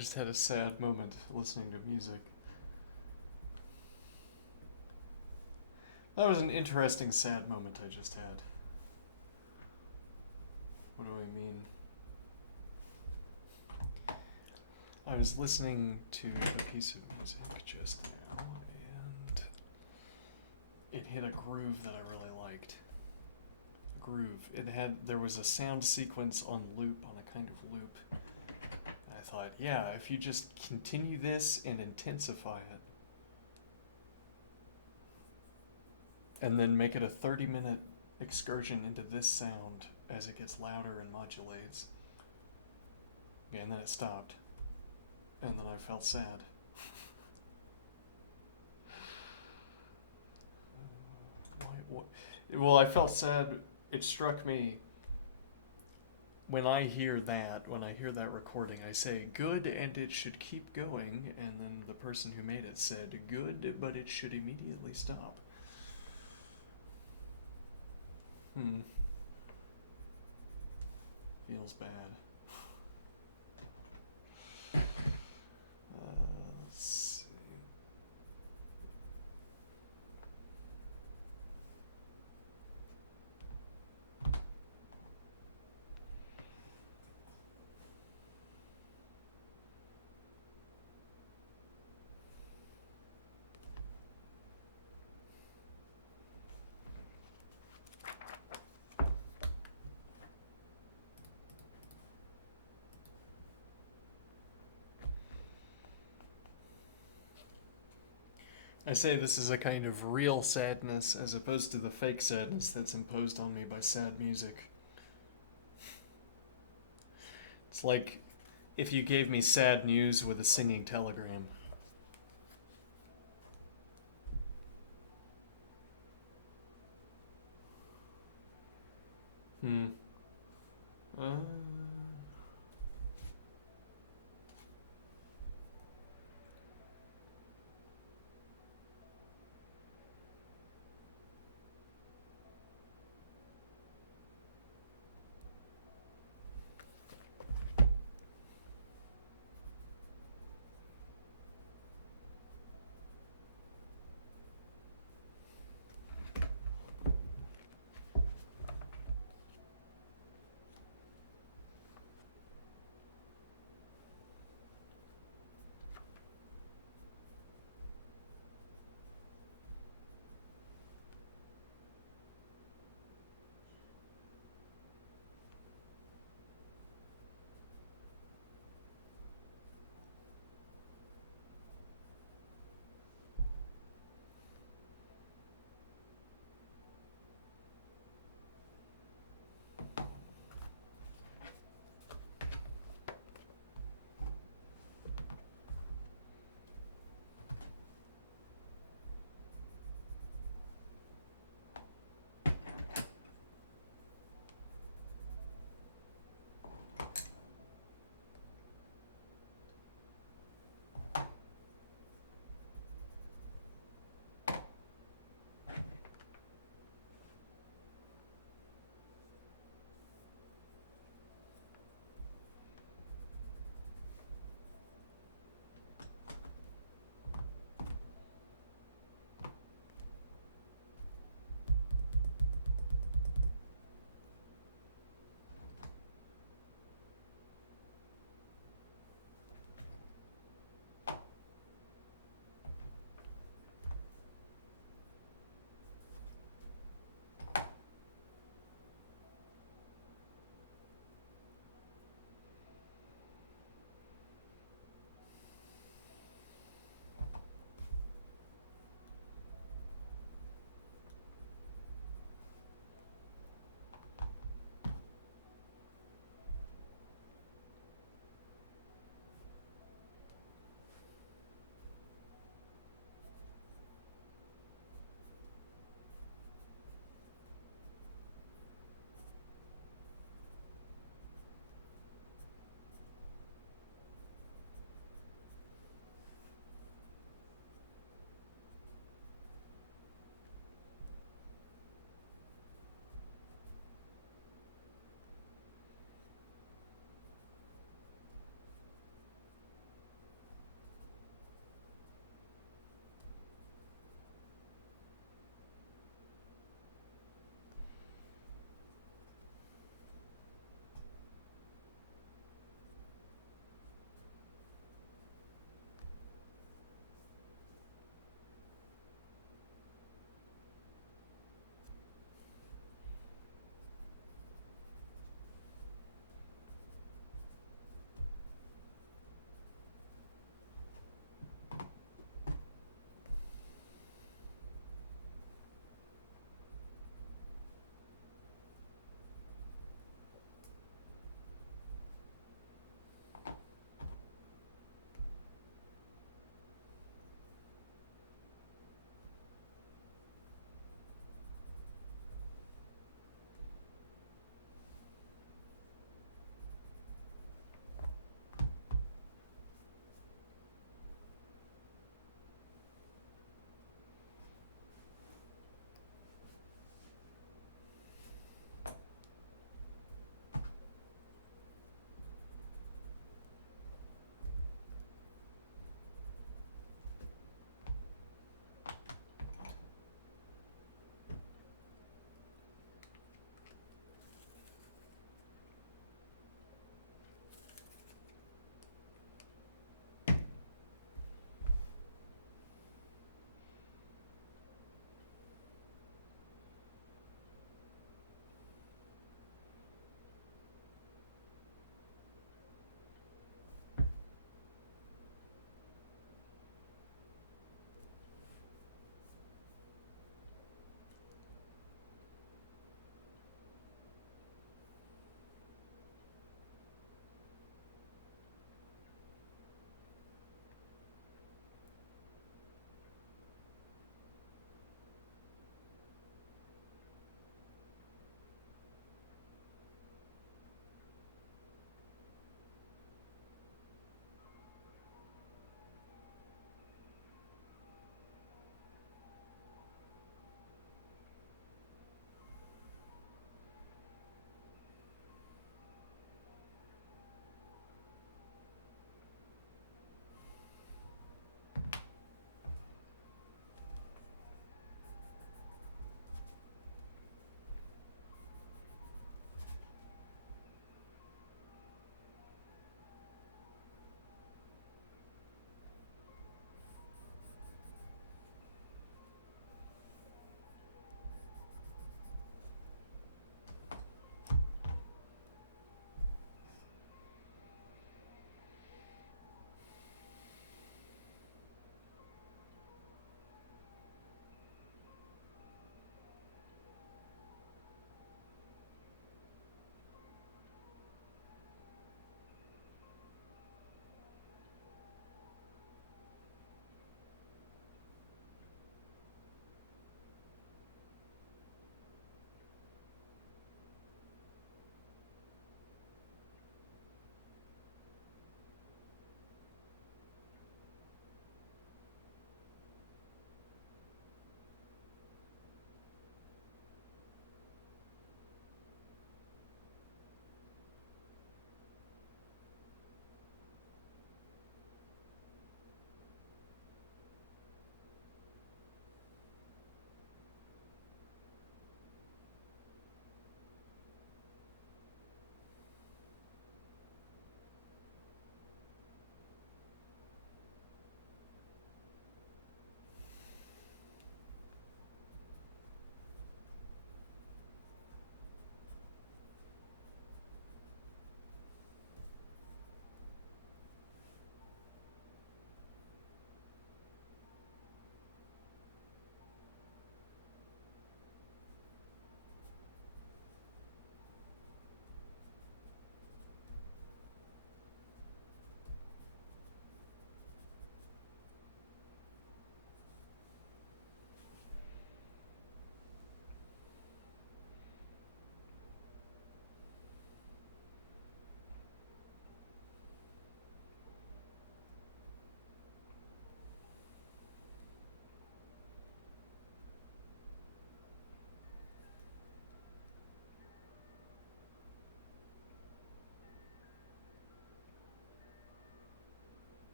just had a sad moment listening to music. That was an interesting sad moment I just had. What do I mean? I was listening to a piece of music just now, and it hit a groove that I really liked. A groove. There was a sound sequence on loop, on a kind of loop. And I thought, yeah, if you just continue this and intensify it, and then make it a 30-minute excursion into this sound as it gets louder and modulates. Okay, and then it stopped. And then I felt sad. Well, I felt sad. It struck me when I hear that recording, I say, good, and it should keep going. And then the person who made it said, good, but it should immediately stop. Feels bad. Let's see. I say this is a kind of real sadness as opposed to the fake sadness that's imposed on me by sad music. It's like if you gave me sad news with a singing telegram. Hmm. Uh,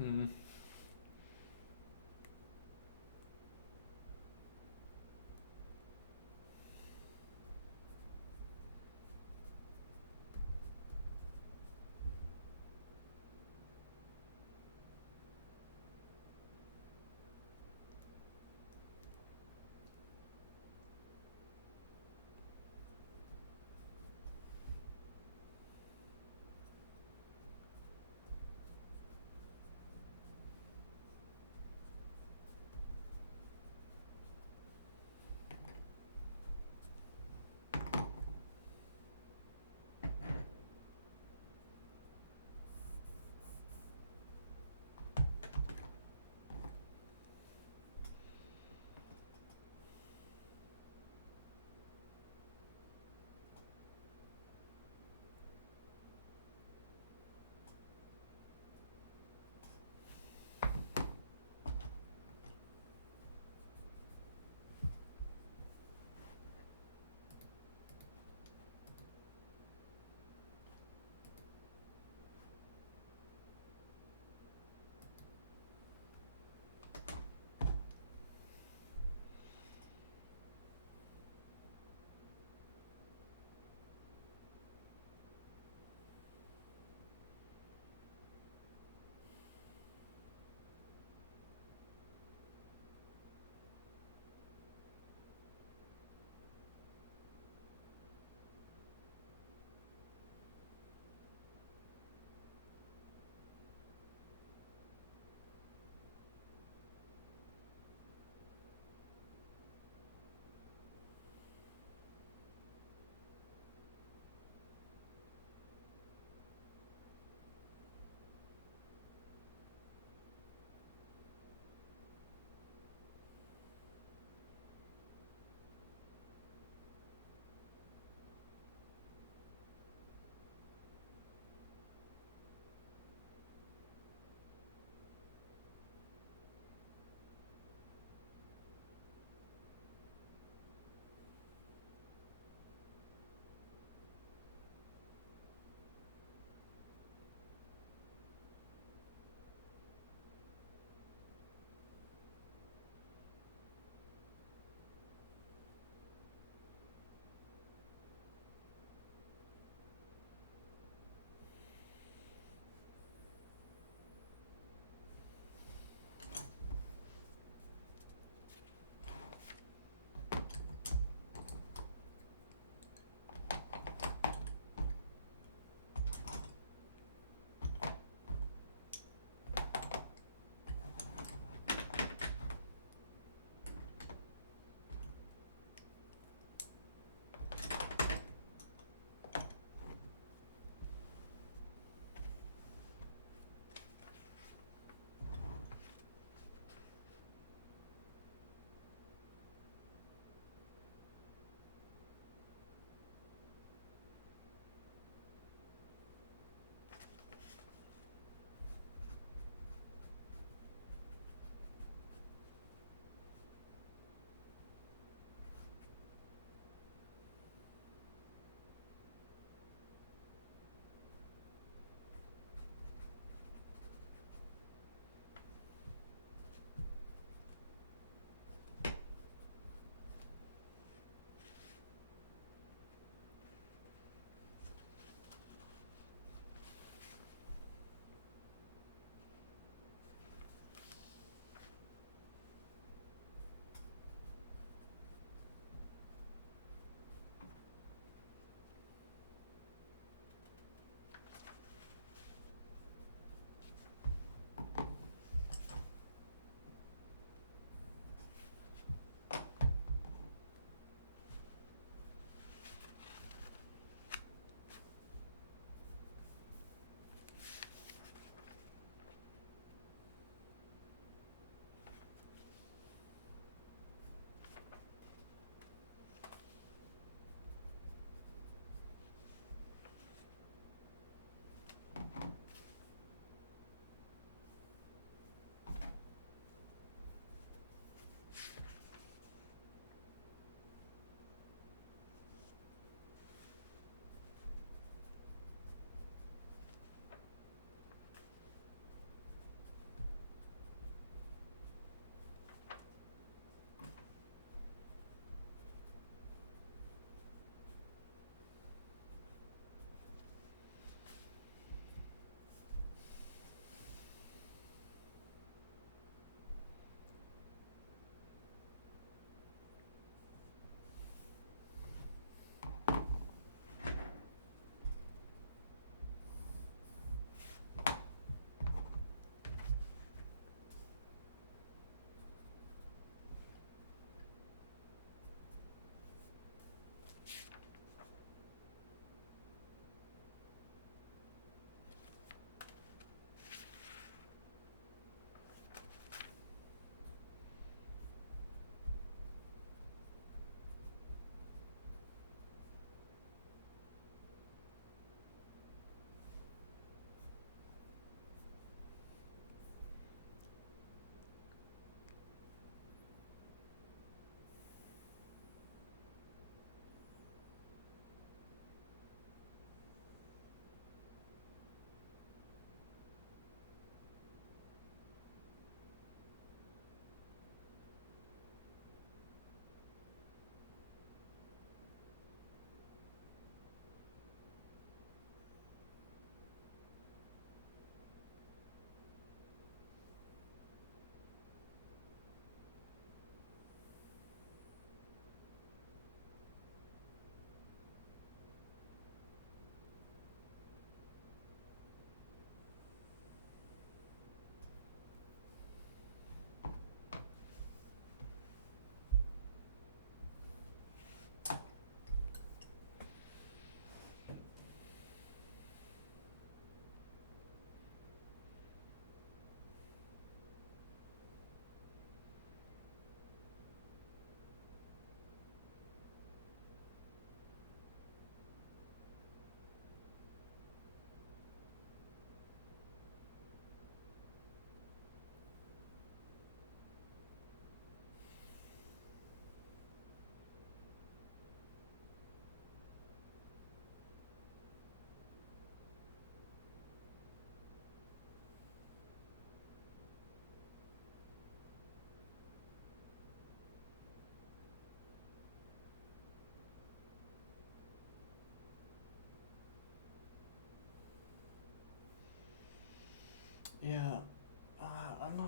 Hmm.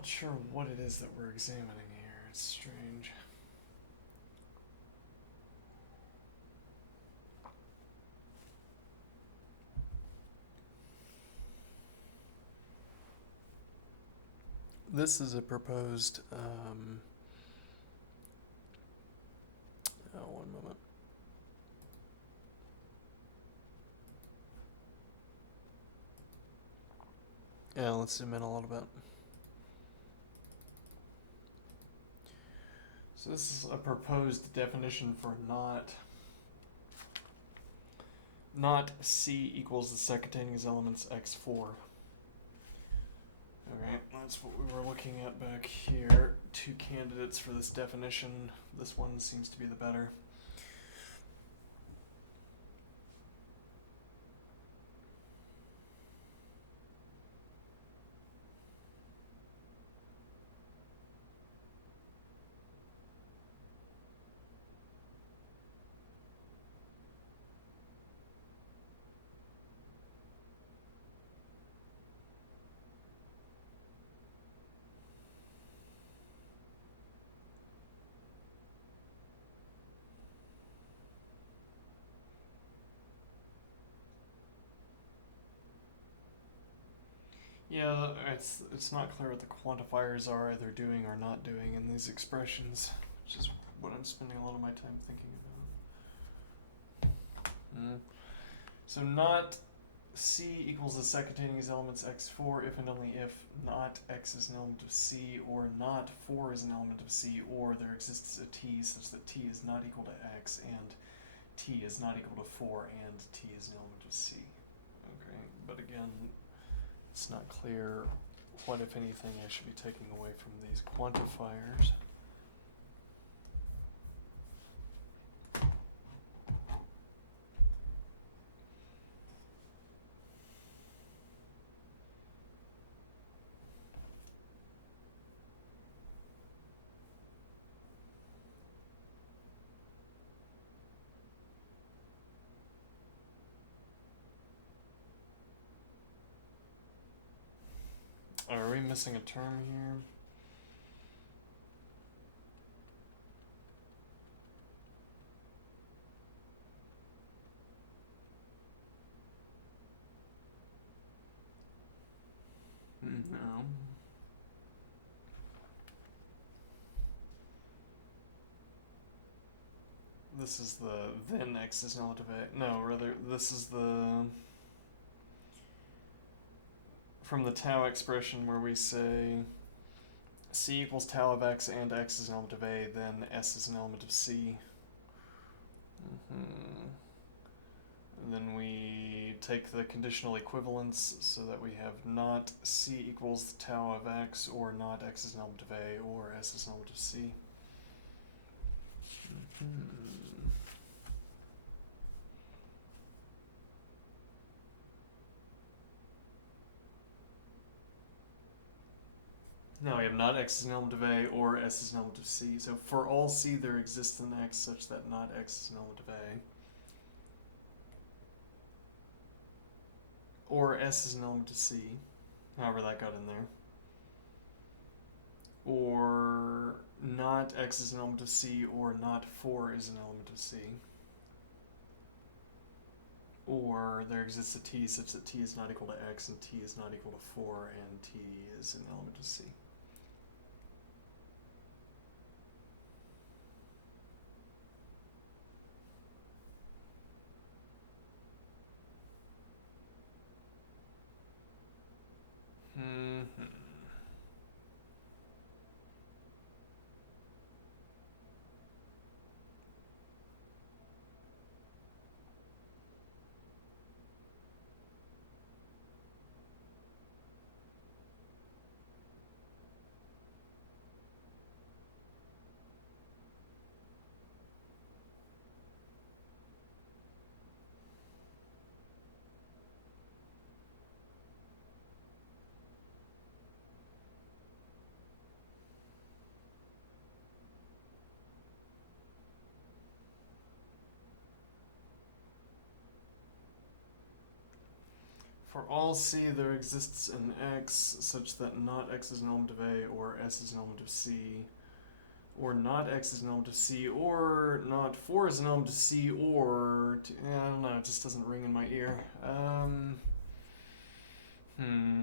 not sure what it is that we're examining here. It's strange. This is a proposed, one moment. Yeah, let's zoom in a little bit. So this is a proposed definition for not C equals the set containing its elements x4. Alright, that's what we were looking at back here. Two candidates for this definition. This one seems to be the better. Yeah, it's not clear what the quantifiers are either doing or not doing in these expressions, which is what I'm spending a lot of my time thinking about. So not C equals the set containing its elements x4 if and only if not x is an element of C, or not 4 is an element of C, or there exists a t such that t is not equal to x and t is not equal to 4 and t is an element of C. Okay, but again, it's not clear what, if anything, I should be taking away from these quantifiers. Are we missing a term here? No. This is the then x is an element of a. No, rather, this is the from the tau expression where we say C equals tau of x and x is an element of A, then S is an element of C. And then we take the conditional equivalence so that we have not C equals tau of x, or not x is an element of A, or S is an element of C. Now we have not x is an element of A or S is an element of C. So for all C there exists an x such that not x is an element of A. Or S is an element of C, however that got in there. Or not x is an element of C, or not 4 is an element of C. Or there exists a t such that t is not equal to x and t is not equal to 4 and t is an element of C. For all C, there exists an X such that not X is an element of A, or S is an element of C, or not X is an element of C, or not 4 is an element of C, or I don't know. It just doesn't ring in my ear. Hmm.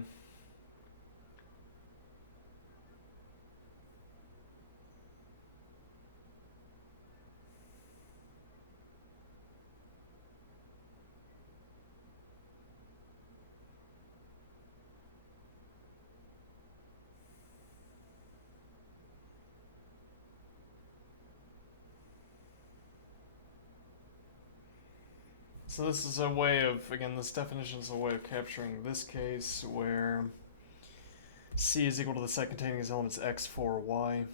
So this is a way of, again, this definition is a way of capturing this case where C is equal to the set containing its elements X, 4, Y.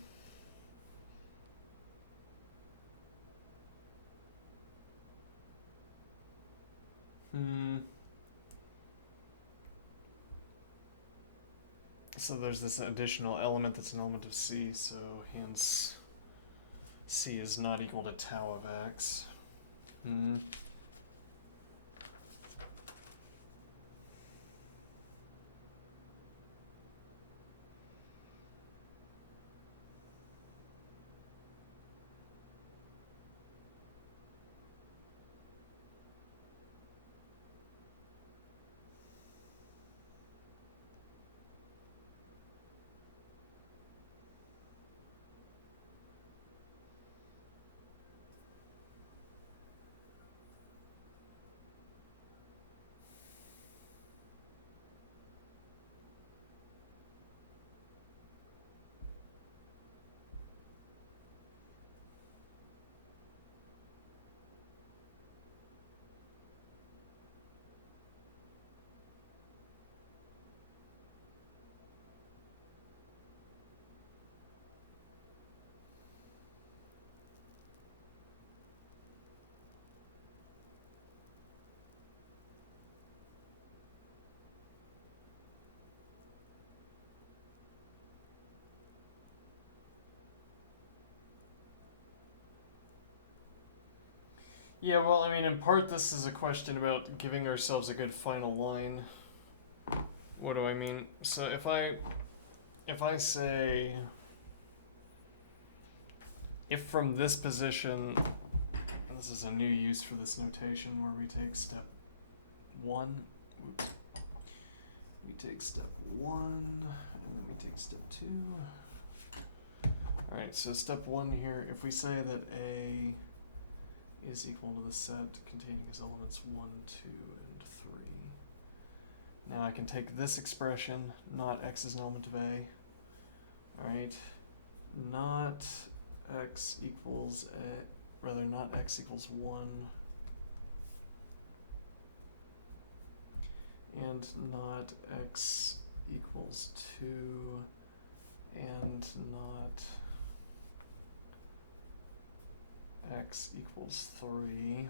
So there's this additional element that's an element of C, so hence C is not equal to tau of X. Yeah, well, I mean, in part, this is a question about giving ourselves a good final line. What do I mean? So if I say, if from this position, this is a new use for this notation where we take step 1. Oops. We take step 1, and then we take step 2. Alright, so step 1 here, if we say that A is equal to the set containing its elements 1, 2, and 3. Now I can take this expression, not X is an element of A. Alright, not X equals A, rather not X equals 1. And not X equals 2, and not X equals 3.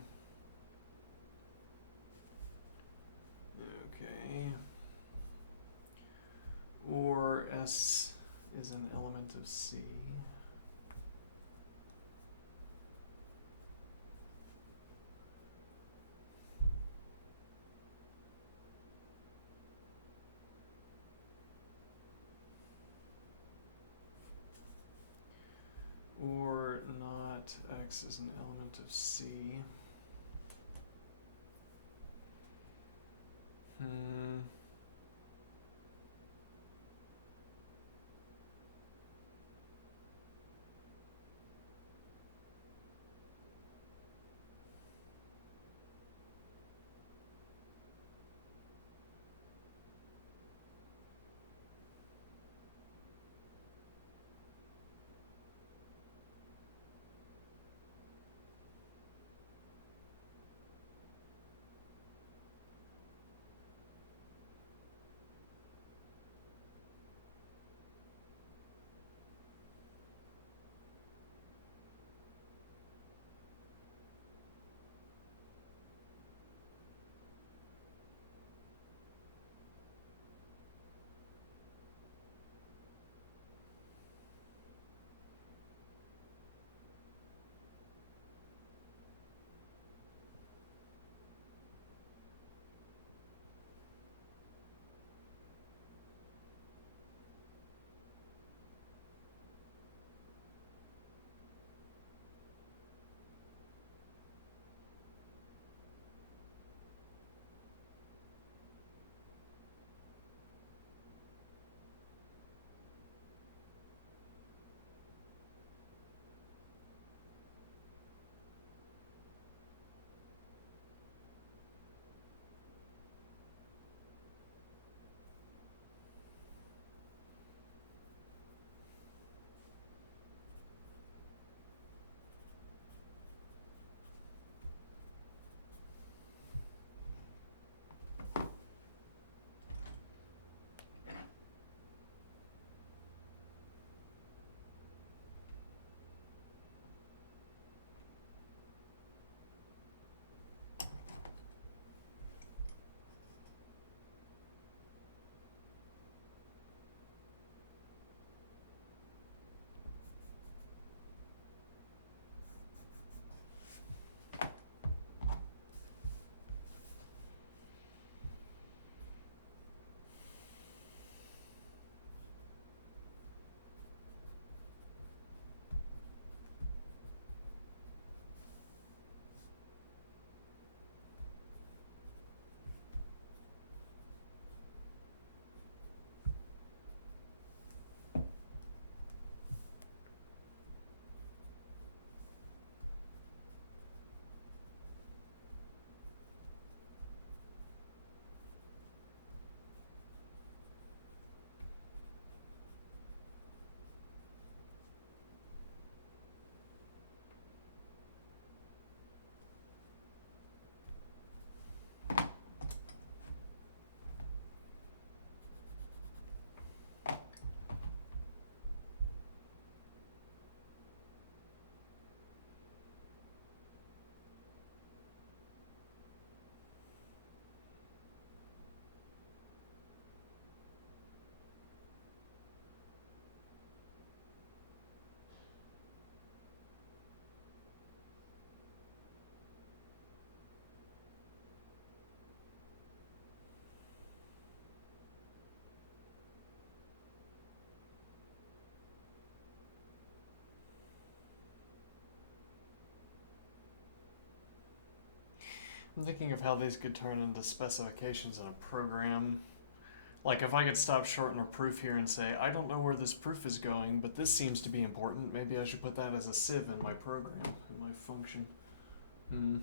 Okay. Or S is an element of C. Or not X is an element of C. I'm thinking of how these could turn into specifications in a program. Like if I could stop short in a proof here and say, I don't know where this proof is going, but this seems to be important. Maybe I should put that as a sieve in my program, in my function. Hmm.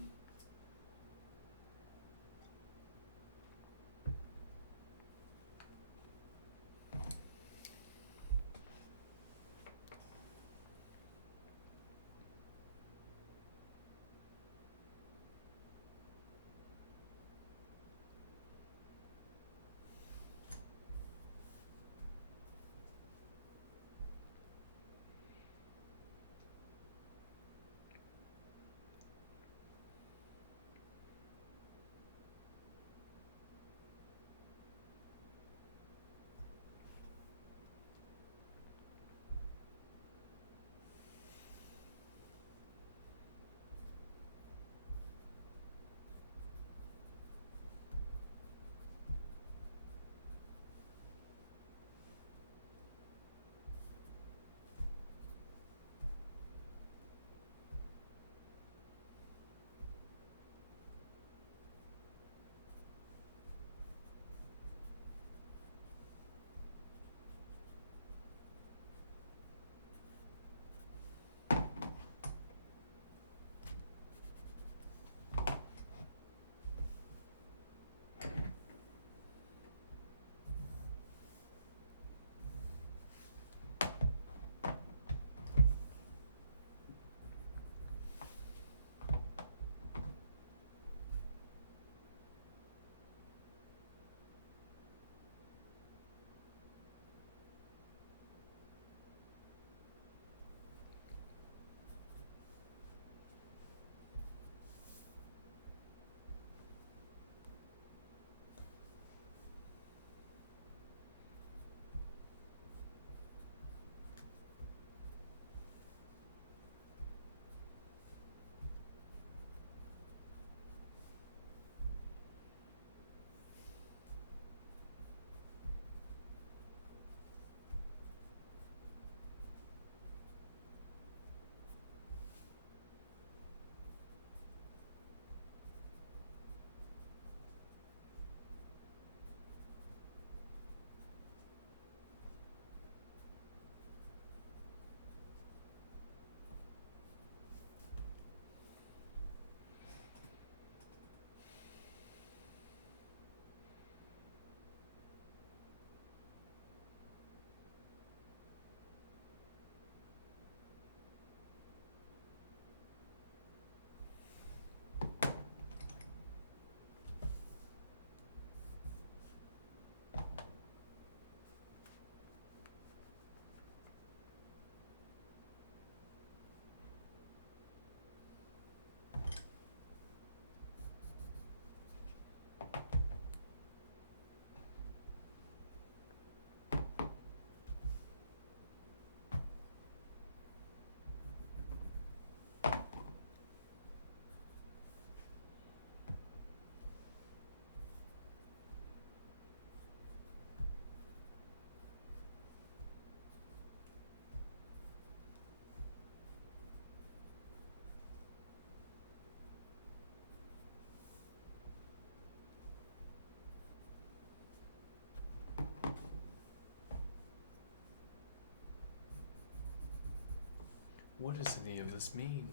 What does any of this mean?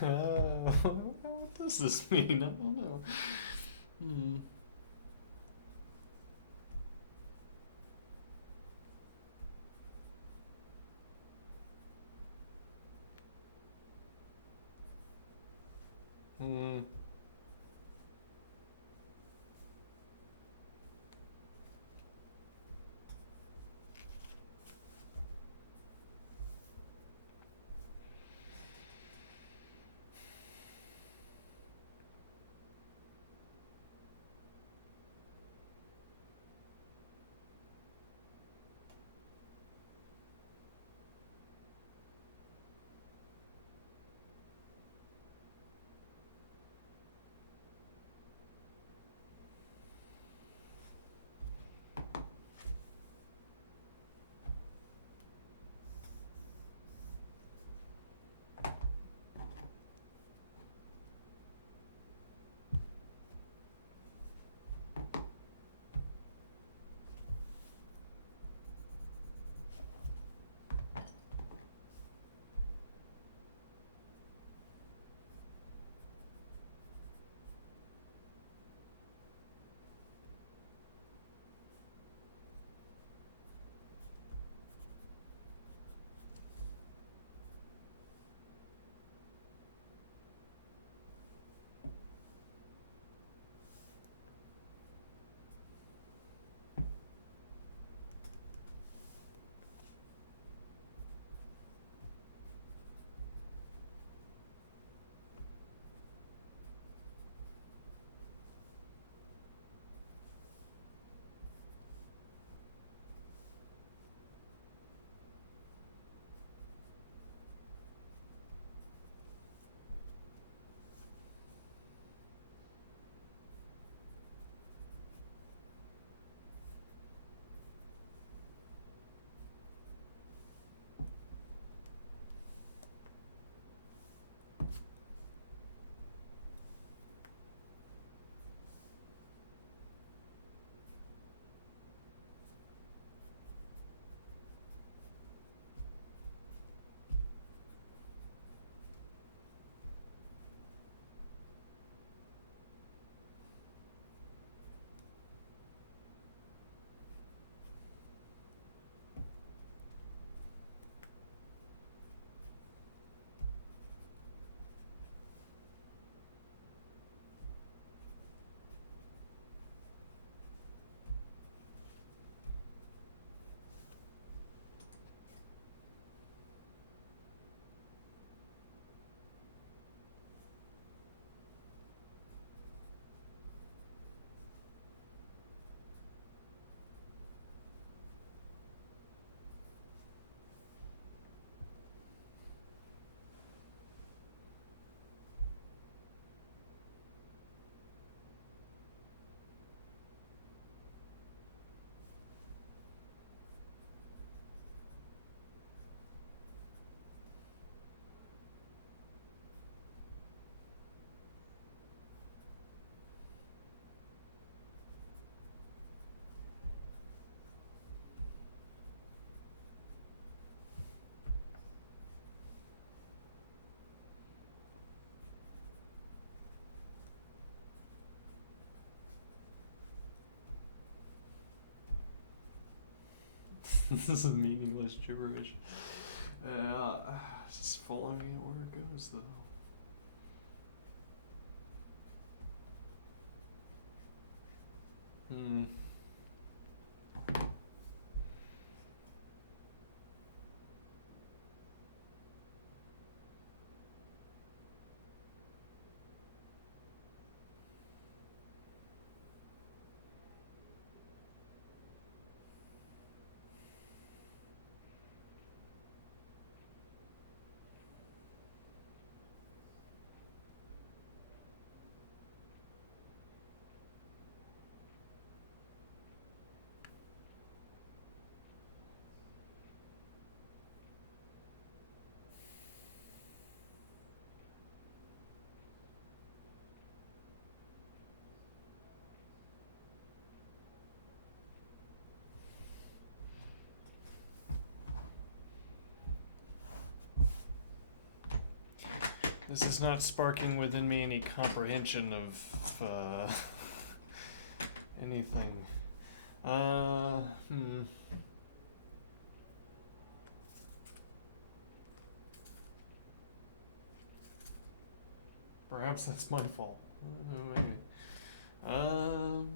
What does this mean? I don't know. Hmm. Hmm. This is meaningless gibberish. Just following it where it goes, though. Hmm. This is not sparking within me any comprehension of anything. Hmm. Perhaps that's my fault. Maybe. Um.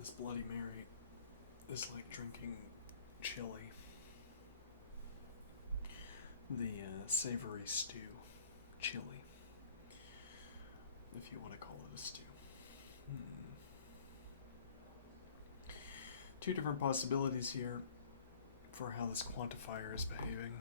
This Bloody Mary is like drinking chili. The savory stew. Chili. If you want to call it a stew. Two different possibilities here for how this quantifier is behaving.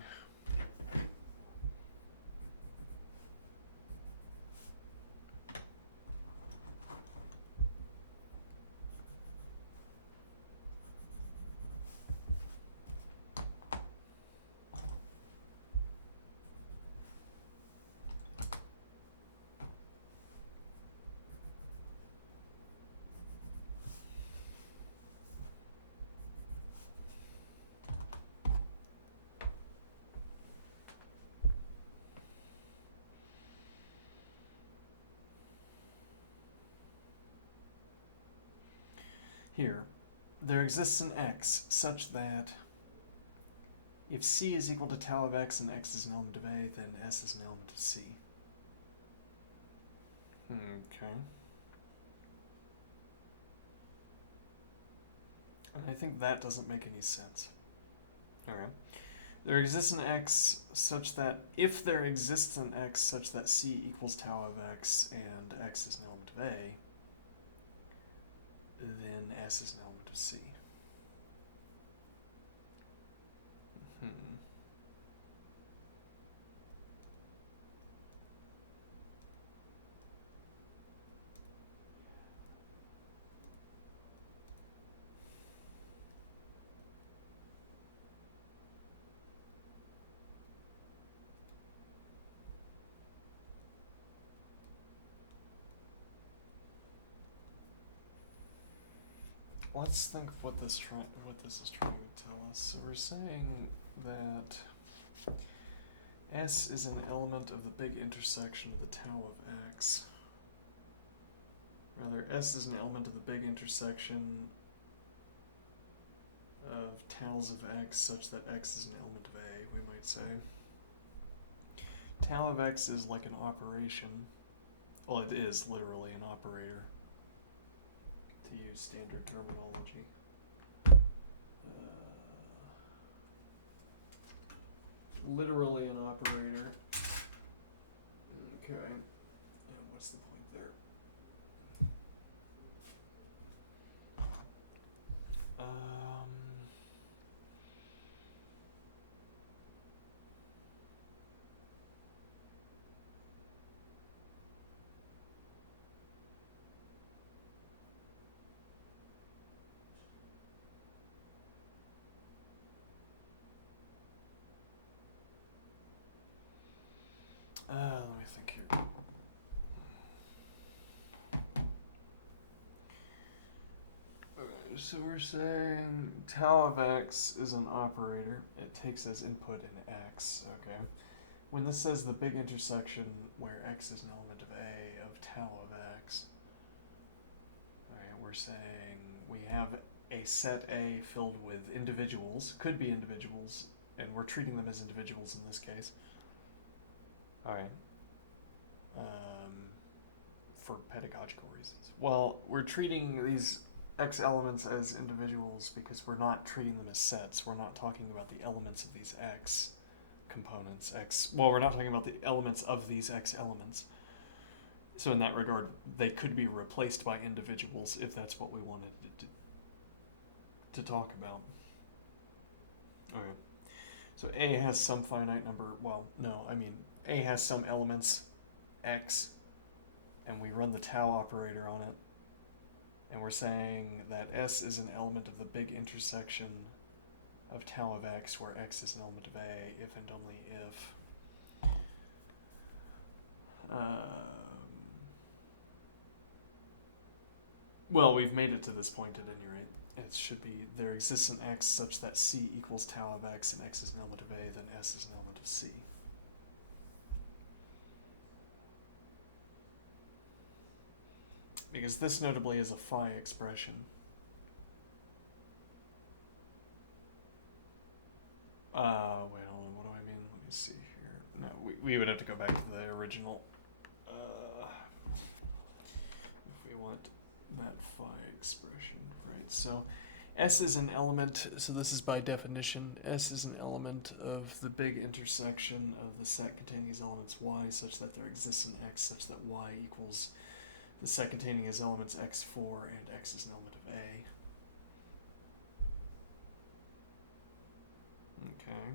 Here, there exists an x such that if c is equal to tau of x and x is an element of A, then s is an element of C. Okay. And I think that doesn't make any sense. Okay. There exists an x such that if there exists an x such that c equals tau of x and x is an element of A, then S is an element of C. Let's think of what this is trying to tell us. So we're saying that S is an element of the big intersection of the tau of x. Rather, S is an element of the big intersection of taus of x such that x is an element of A, we might say. Tau of x is like an operation. Well, it is literally an operator, to use standard terminology. Literally an operator. Okay. And what's the point there? Let me think here. Okay, so we're saying tau of x is an operator. It takes as input an x, okay? When this says the big intersection where x is an element of A of tau of x, alright, we're saying we have a set A filled with individuals, could be individuals, and we're treating them as individuals in this case. Alright. For pedagogical reasons. Well, we're treating these x elements as individuals because we're not treating them as sets. We're not talking about the elements of these x components. Well, we're not talking about the elements of these x elements. So in that regard, they could be replaced by individuals if that's what we wanted to talk about. Okay. So A has some finite number, well, no, I mean, A has some elements, x, and we run the tau operator on it, and we're saying that S is an element of the big intersection of tau of x, where x is an element of A, if and only if well, we've made it to this point at any rate. It should be, there exists an x such that C equals tau of x and x is an element of A, then S is an element of C. Because this notably is a phi expression. Wait, hold on, what do I mean? Let me see here. No, we would have to go back to the original. If we want that phi expression, right? So S is an element, so this is by definition, S is an element of the big intersection of the set containing these elements y such that there exists an x such that y equals the set containing his elements x4 and x is an element of A. Okay.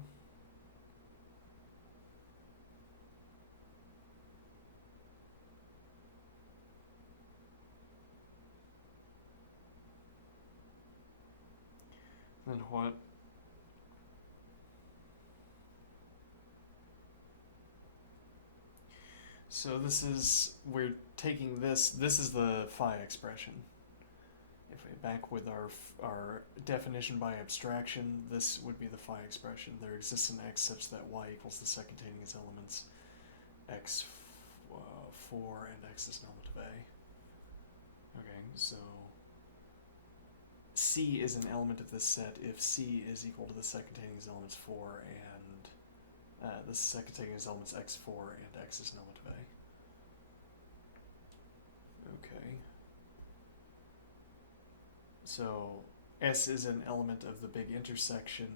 Then what? So this is, we're taking this is the phi expression. If we back with our definition by abstraction, this would be the phi expression. There exists an x such that y equals the set containing its elements x4 and x is an element of A. Okay, so C is an element of this set if C is equal to the set containing its elements 4 and the set containing its elements x4 and x is an element of A. Okay. So S is an element of the big intersection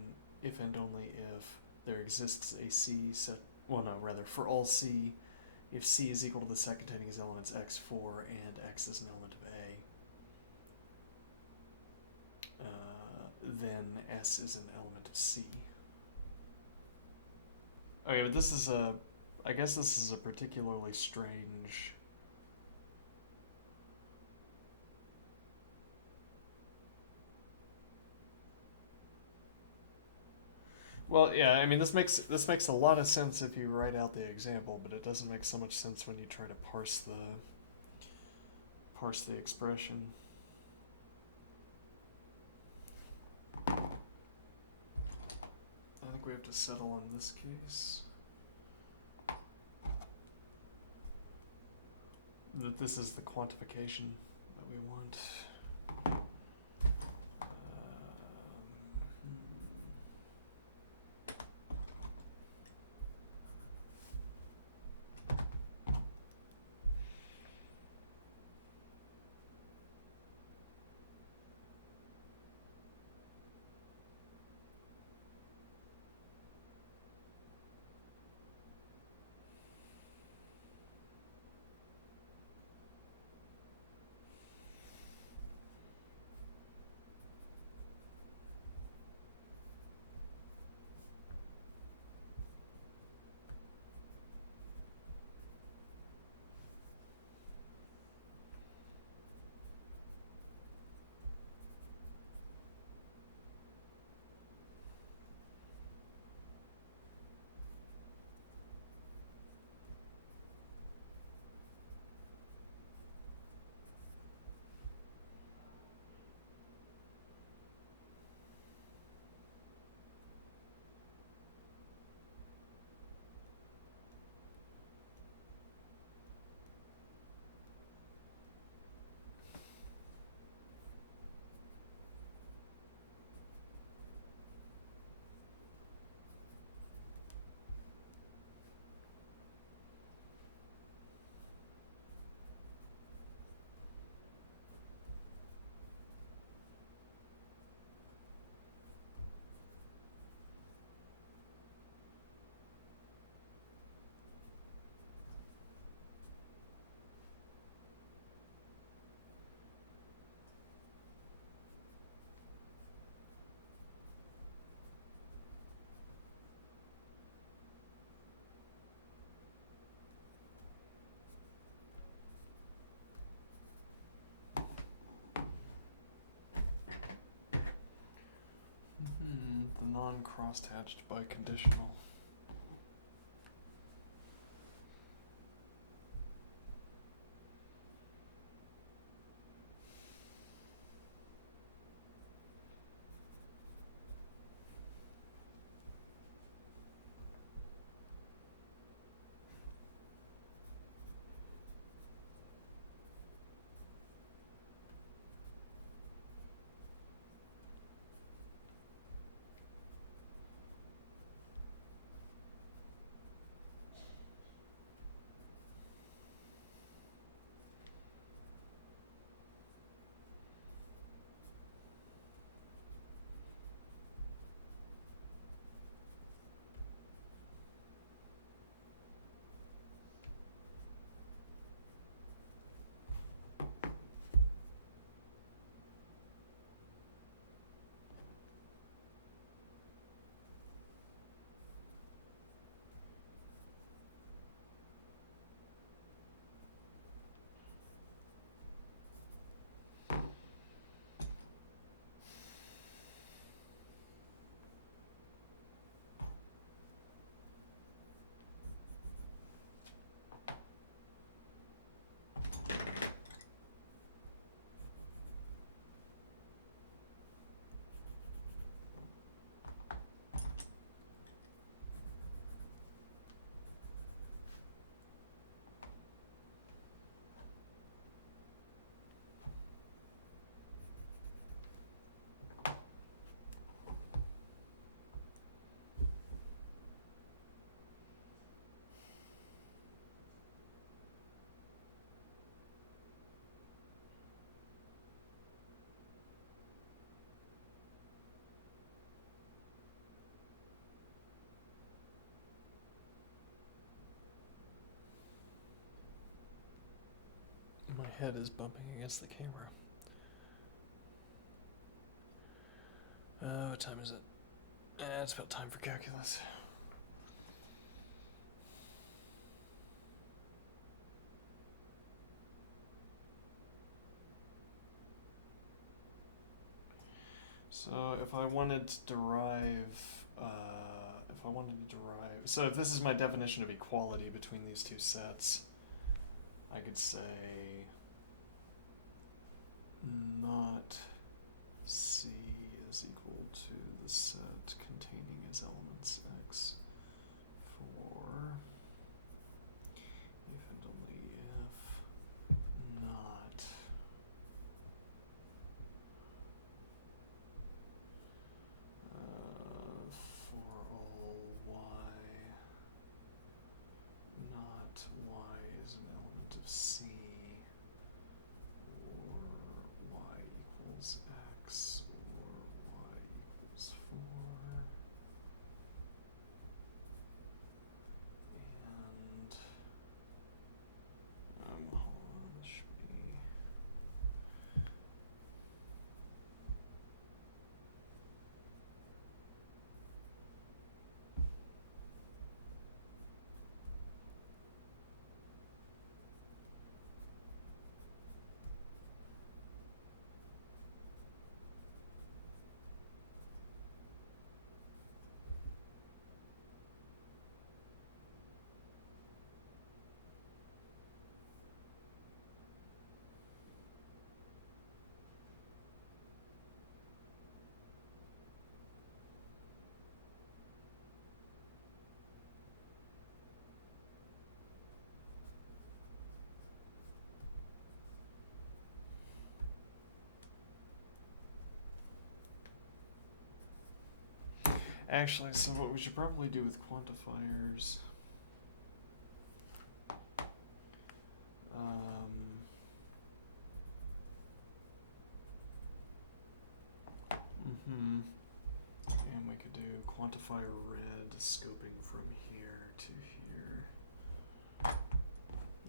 if and only if there exists a C set, well no, rather for all C, if C is equal to the set containing its elements x4 and x is an element of A, then S is an element of C. Okay, but this is I guess this is a particularly strange. Well, yeah, I mean this makes a lot of sense if you write out the example, but it doesn't make so much sense when you try to parse the expression. I think we have to settle on this case. That this is the quantification that we want. The non-crosshatched biconditional. head is bumping against the camera. What time is it? It's about time for calculus. So if I wanted to so if this is my definition of equality between these two sets, I could say not C is equal to the set containing its elements X for if and only if not for all y, not y is an element of C, or y equals x, or y equals 4, and hold on, this should be actually, so what we should probably do with quantifiers, and we could do quantifier red scoping from here to here,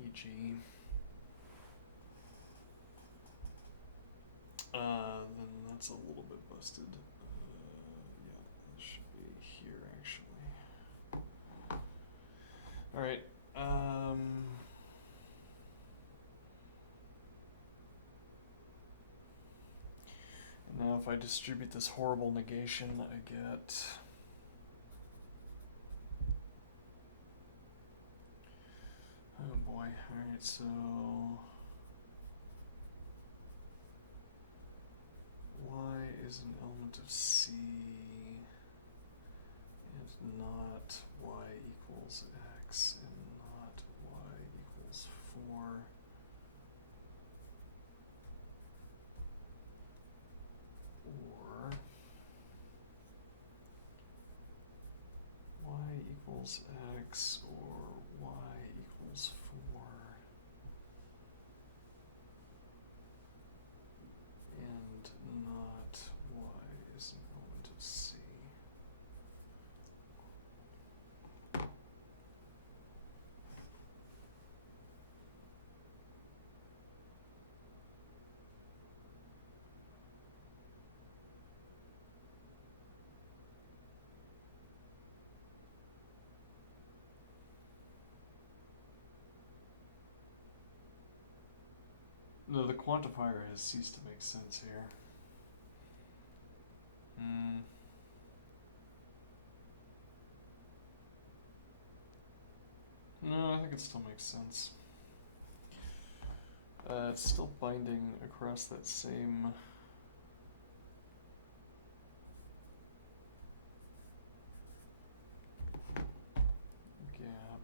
e.g. Then that's a little bit busted. Yeah, that should be here actually. Alright, now if I distribute this horrible negation, I get oh boy, alright, so y is an element of C and not y equals x and not y equals 4. Or y equals x or y equals 4 and not y is an element of C. No, the quantifier has ceased to make sense here. No, I think it still makes sense. It's still binding across that same gap.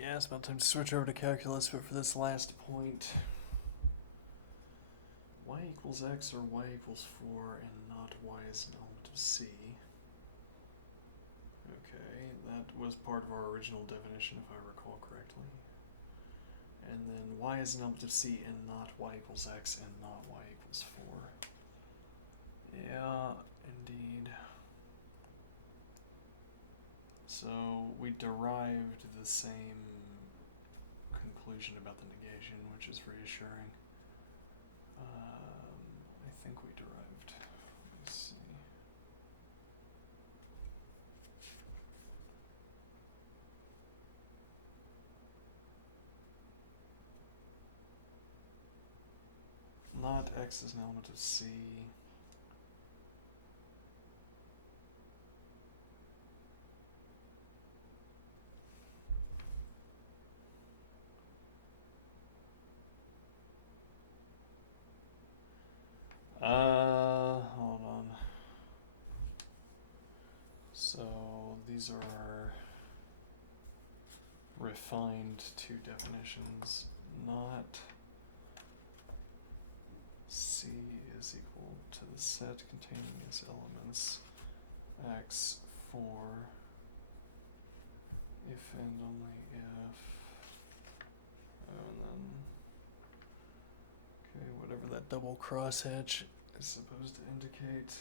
Yeah, it's about time to switch over to calculus, but for this last point, y equals x or y equals 4 and not y is an element of C. Okay, that was part of our original definition if I recall correctly. And then y is an element of C and not y equals x and not y equals 4. Yeah, indeed. So we derived the same conclusion about the negation, which is reassuring. I think we derived. Let me see. Not x is an element of C. Hold on. So these are our refined two definitions. Not C is equal to the set containing its elements x for if and only if, and then, okay, whatever that double crosshatch is supposed to indicate.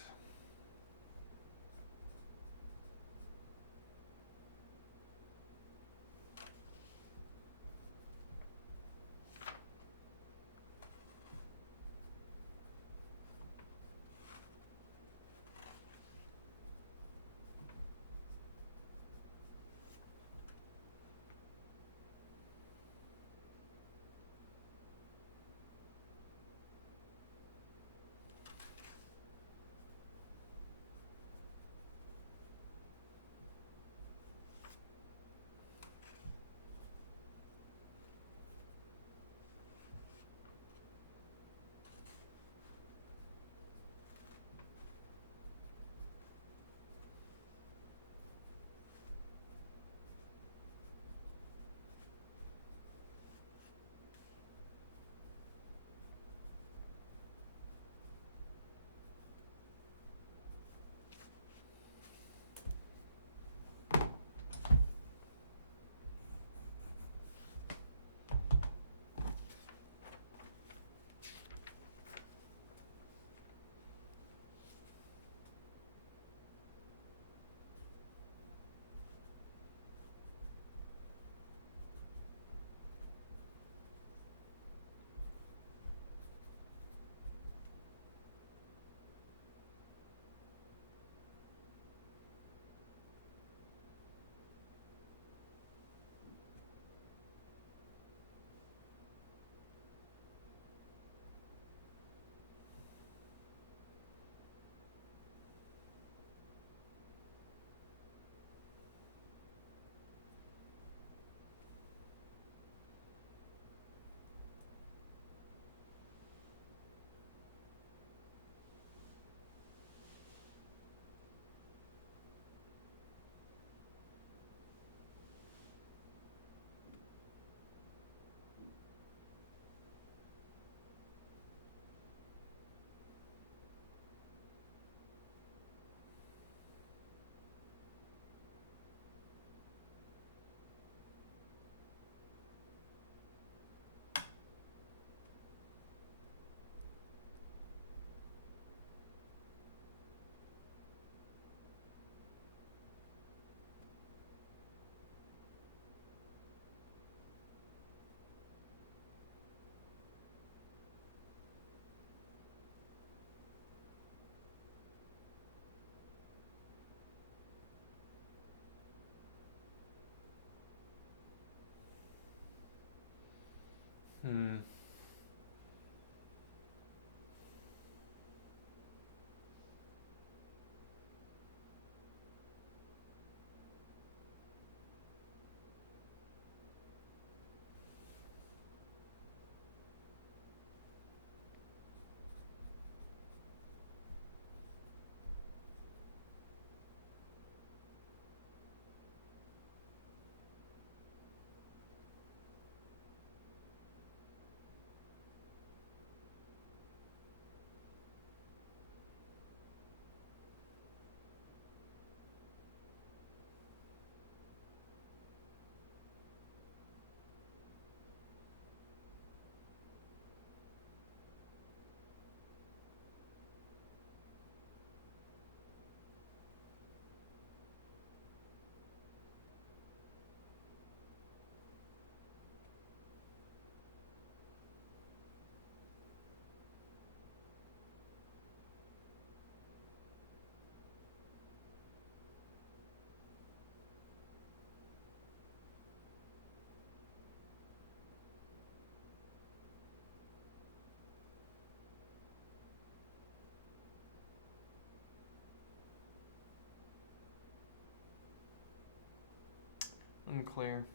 Unclear.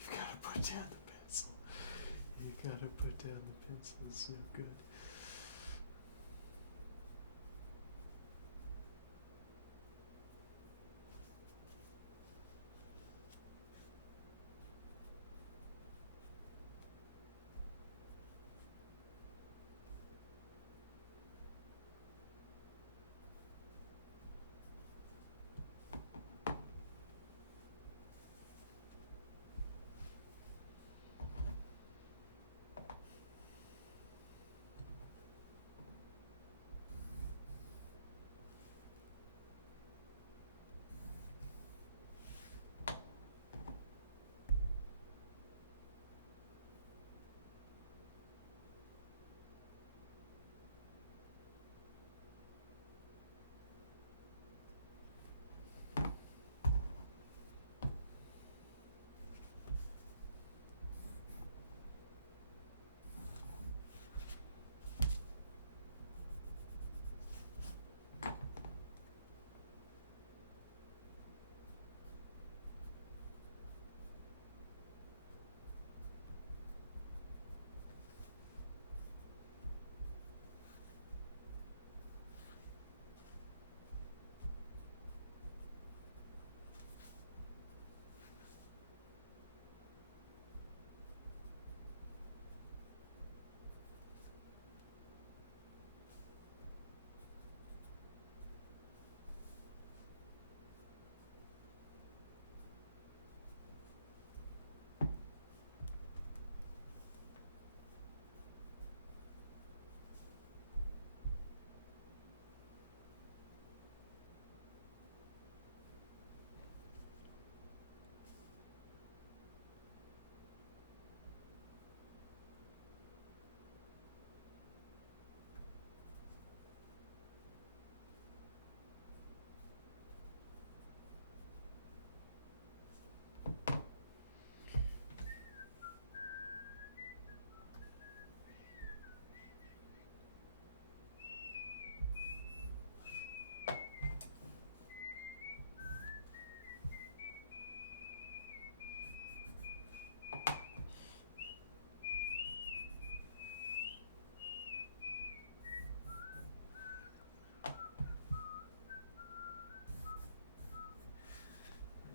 You've got to put down the pencil. You gotta put down the pencil. It's so good.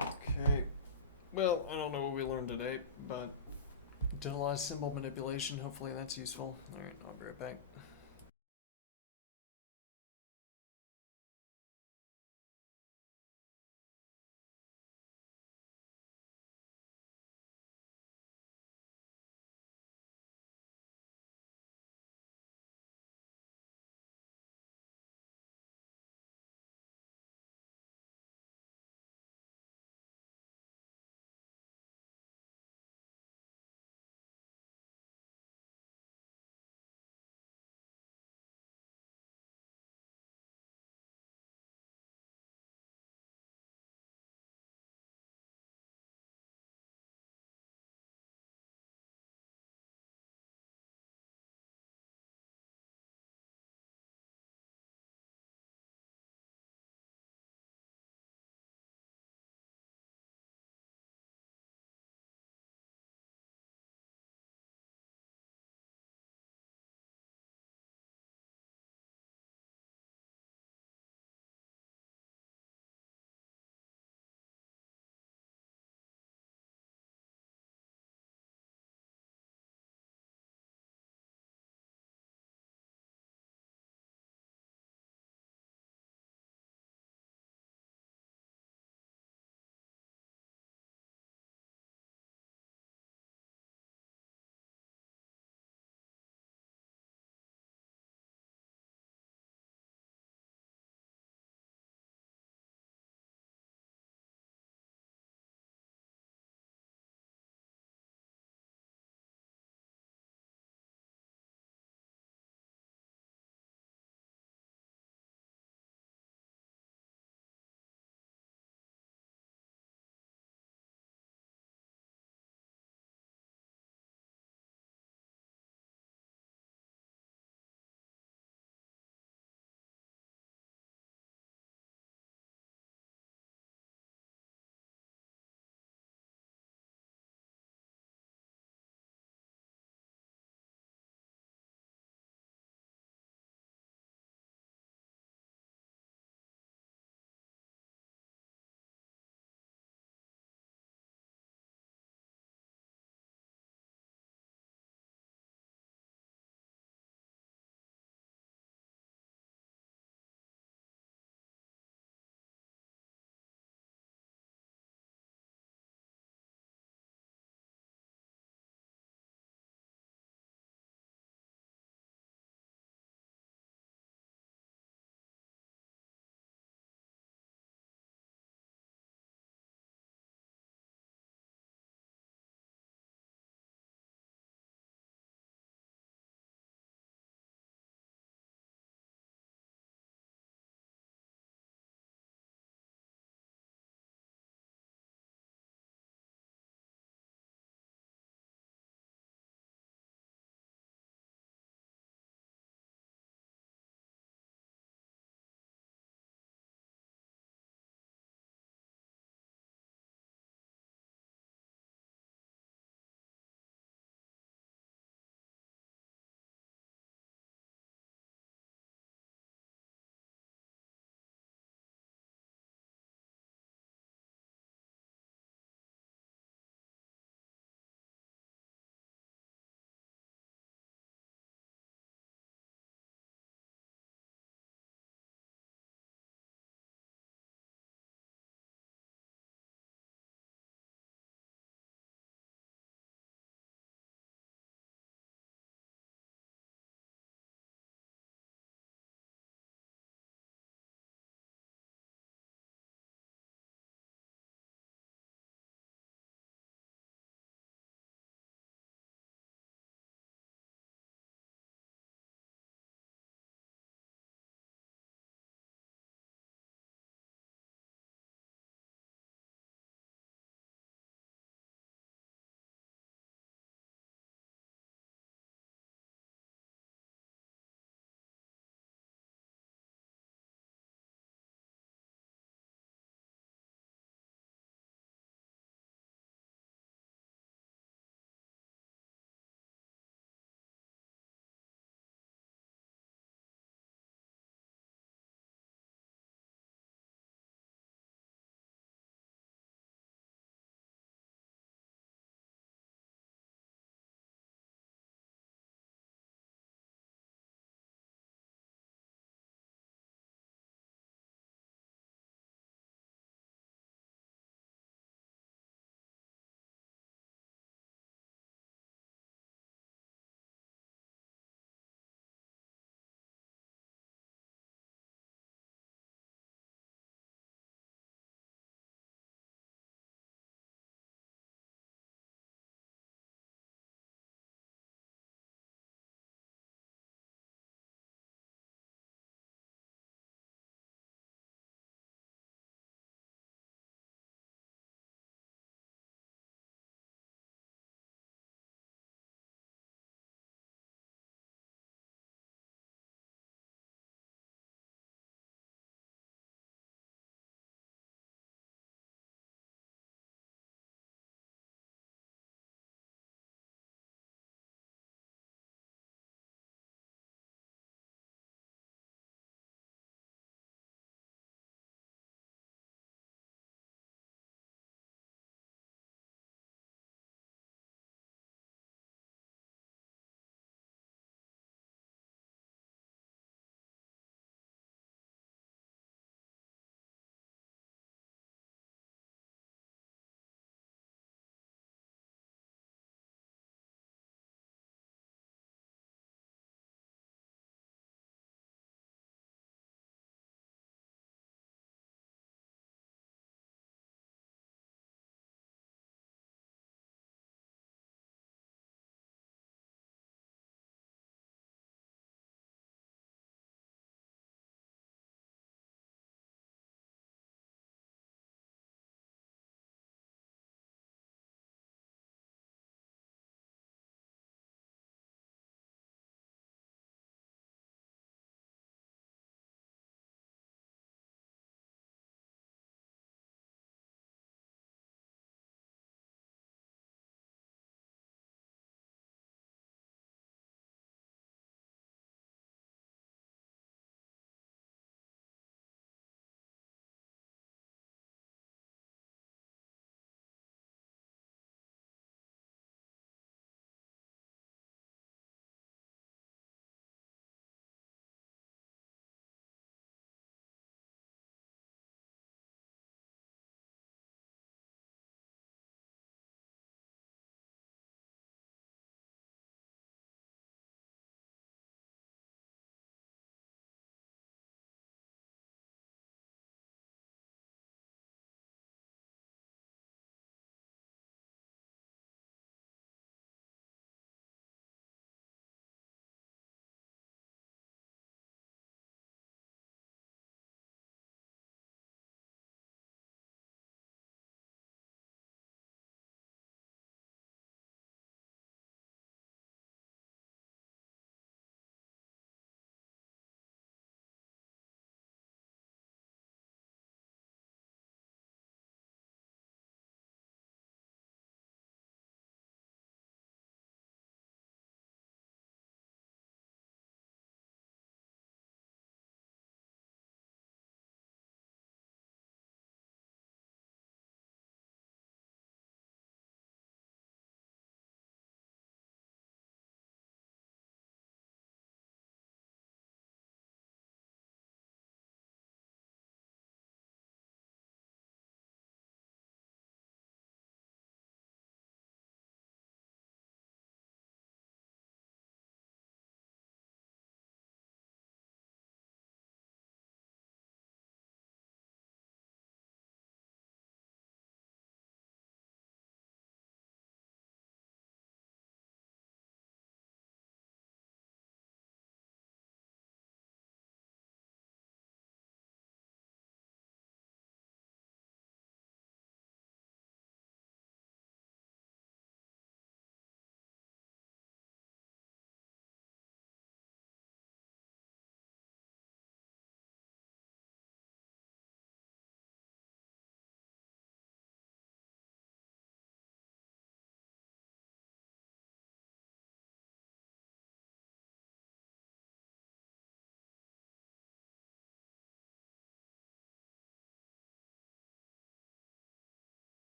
Okay. Well, I don't know what we learned today, but did a lot of symbol manipulation. Hopefully that's useful. Alright, I'll be right back.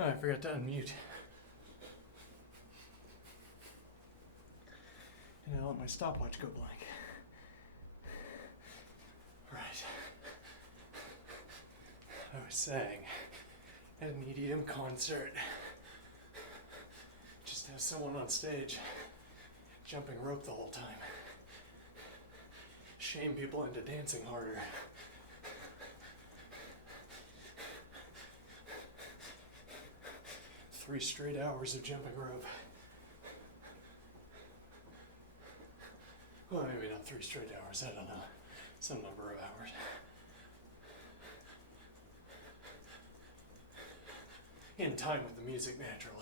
Oh, I forgot to unmute. And I let my stopwatch go blank. Right. I was saying, at an EDM concert, just have someone on stage jumping rope the whole time. Shame people into dancing harder. 3 straight hours of jumping rope. Well, maybe not 3 straight hours, I don't know. Some number of hours. In time with the music, naturally.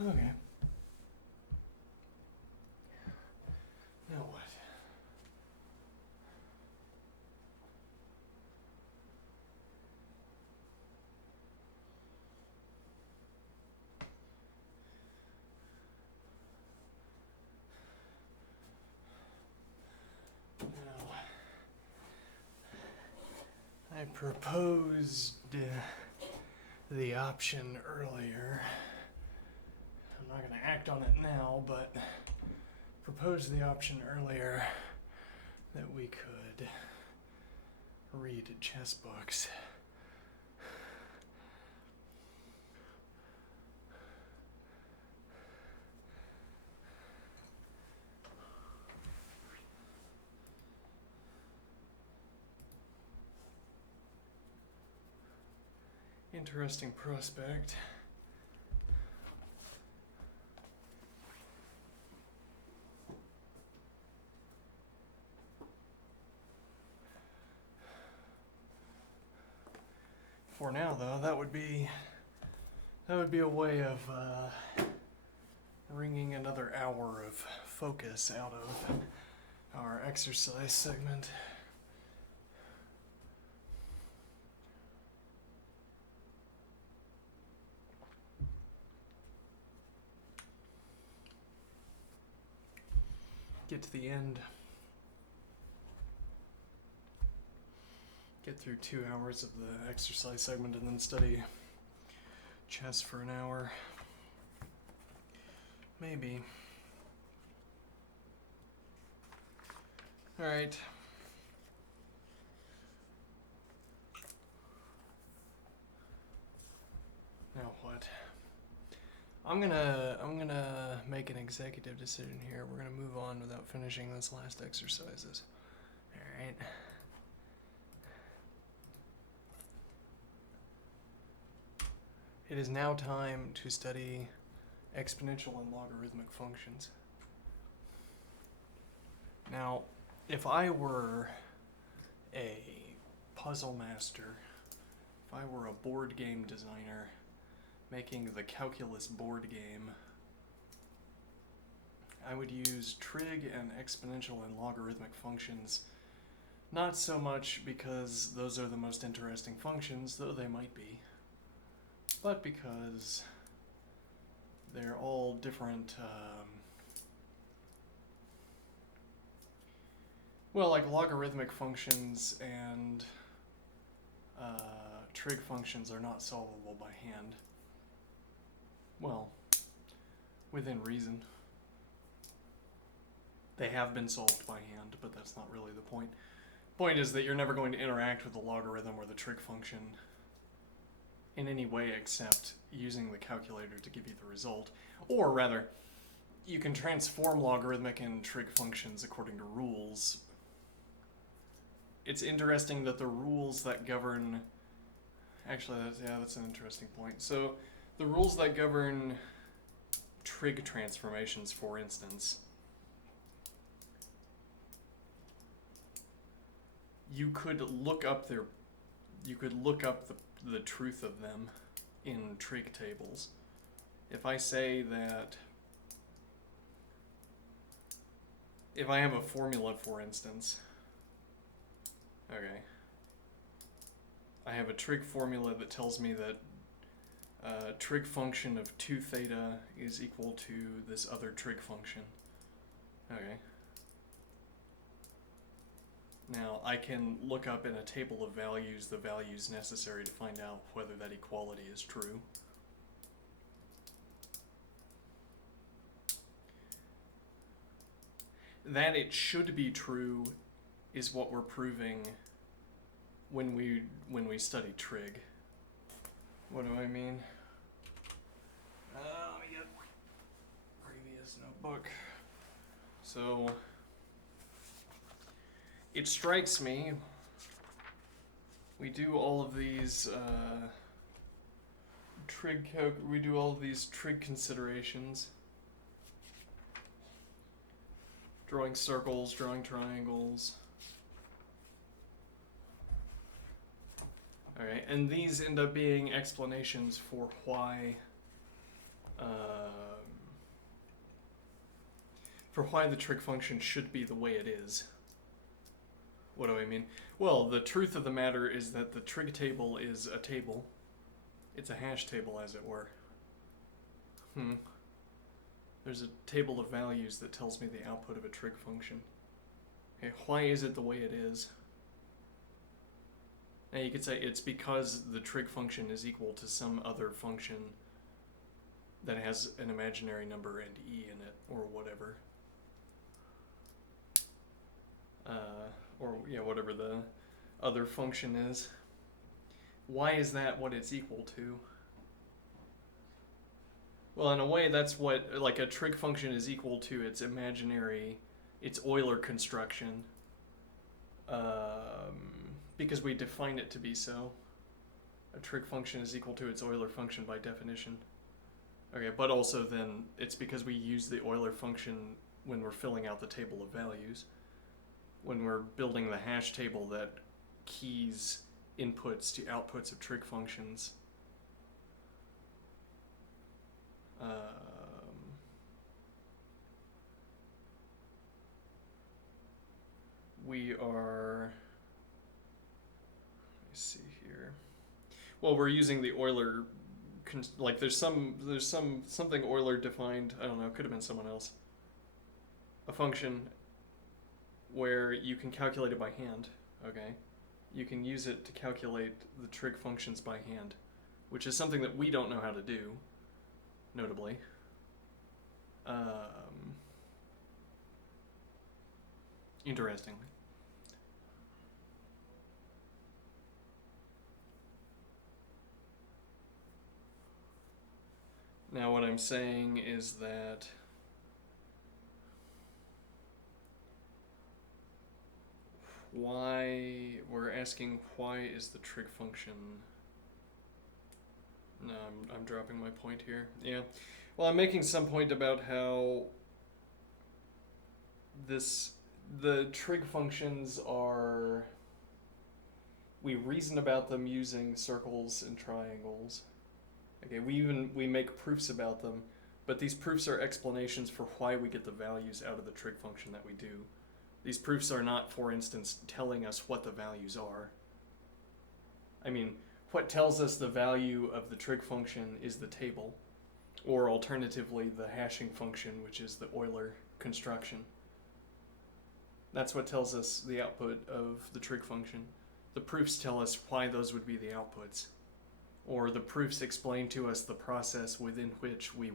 Okay. Now what? Now, I proposed the option earlier. I'm not going to act on it now, but proposed the option earlier that we could read chess books. Interesting prospect. that would be a way of wringing another hour of focus out of our exercise segment. Get to the end. Get through 2 hours of the exercise segment and then study chess for an hour. Maybe. Alright. Now what? I'm gonna make an executive decision here. We're gonna move on without finishing this last exercises. Alright. It is now time to study exponential and logarithmic functions. Now, if I were a puzzle master, if I were a board game designer making the calculus board game, I would use trig and exponential and logarithmic functions, not so much because those are the most interesting functions, though they might be, but because they're all different, well, like logarithmic functions and trig functions are not solvable by hand. Well, within reason. They have been solved by hand, but that's not really the point. Point is that you're never going to interact with the logarithm or the trig function in any way except using the calculator to give you the result. Or rather, you can transform logarithmic and trig functions according to rules. It's interesting that the rules that govern... Actually, that's an interesting point. So, the rules that govern trig transformations, for instance, you could look up the truth of them in trig tables. If I say that, if I have a formula, for instance, okay, I have a trig formula that tells me that trig function of 2 theta is equal to this other trig function. Okay. Now, I can look up in a table of values the values necessary to find out whether that equality is true. That it should be true is what we're proving when we study trig. What do I mean? Let me get previous notebook. So, it strikes me, we do all of these trig considerations. Drawing circles, drawing triangles. Alright, and these end up being explanations for why the trig function should be the way it is. What do I mean? Well, the truth of the matter is that the trig table is a table. It's a hash table, as it were. There's a table of values that tells me the output of a trig function. Okay, why is it the way it is? Now you could say it's because the trig function is equal to some other function that has an imaginary number and e in it, or whatever. Whatever the other function is. Why is that what it's equal to? Well, in a way, that's what, like, a trig function is equal to its imaginary, its Euler construction. Because we define it to be so. A trig function is equal to its Euler function by definition. Okay, but also then it's because we use the Euler function when we're filling out the table of values. When we're building the hash table that keys inputs to outputs of trig functions, We are, let me see here. Well, we're using the Euler, like there's something Euler defined. I don't know. It could have been someone else. A function where you can calculate it by hand. Okay, you can use it to calculate the trig functions by hand, which is something that we don't know how to do. Notably. Interestingly. Now what I'm saying is that we're asking why is the trig function... No, I'm dropping my point here. Yeah. Well, I'm making some point about how the trig functions are... We reason about them using circles and triangles. Okay, we make proofs about them, but these proofs are explanations for why we get the values out of the trig function that we do. These proofs are not, for instance, telling us what the values are. I mean, what tells us the value of the trig function is the table, or alternatively the hashing function, which is the Euler construction. That's what tells us the output of the trig function. The proofs tell us why those would be the outputs. Or the proofs explain to us the process within which we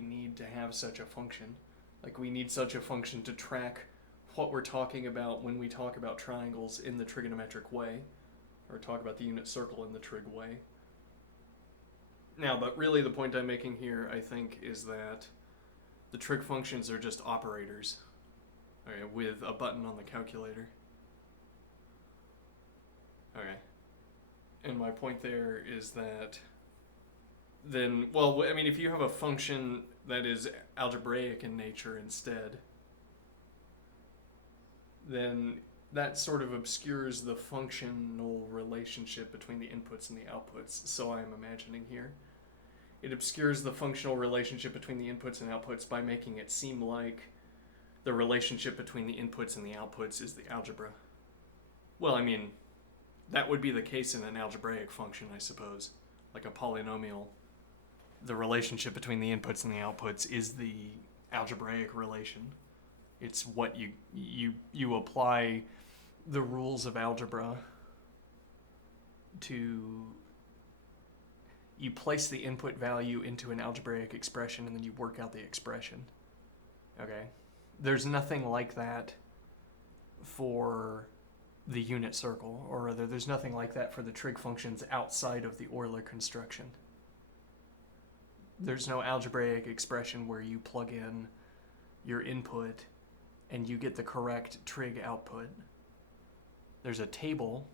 need to have such a function. Like we need such a function to track what we're talking about when we talk about triangles in the trigonometric way, or talk about the unit circle in the trig way. Now, but really the point I'm making here, I think, is that the trig functions are just operators, okay, with a button on the calculator. Okay. And my point there is that then, well, I mean, if you have a function that is algebraic in nature instead, then that sort of obscures the functional relationship between the inputs and the outputs, so I'm imagining here. It obscures the functional relationship between the inputs and outputs by making it seem like the relationship between the inputs and the outputs is the algebra. Well, I mean, that would be the case in an algebraic function, I suppose. Like a polynomial, the relationship between the inputs and the outputs is the algebraic relation. It's what you apply the rules of algebra to... You place the input value into an algebraic expression and then you work out the expression. Okay? There's nothing like that for the unit circle, or rather there's nothing like that for the trig functions outside of the Euler construction. There's no algebraic expression where you plug in your input and you get the correct trig output. There's a table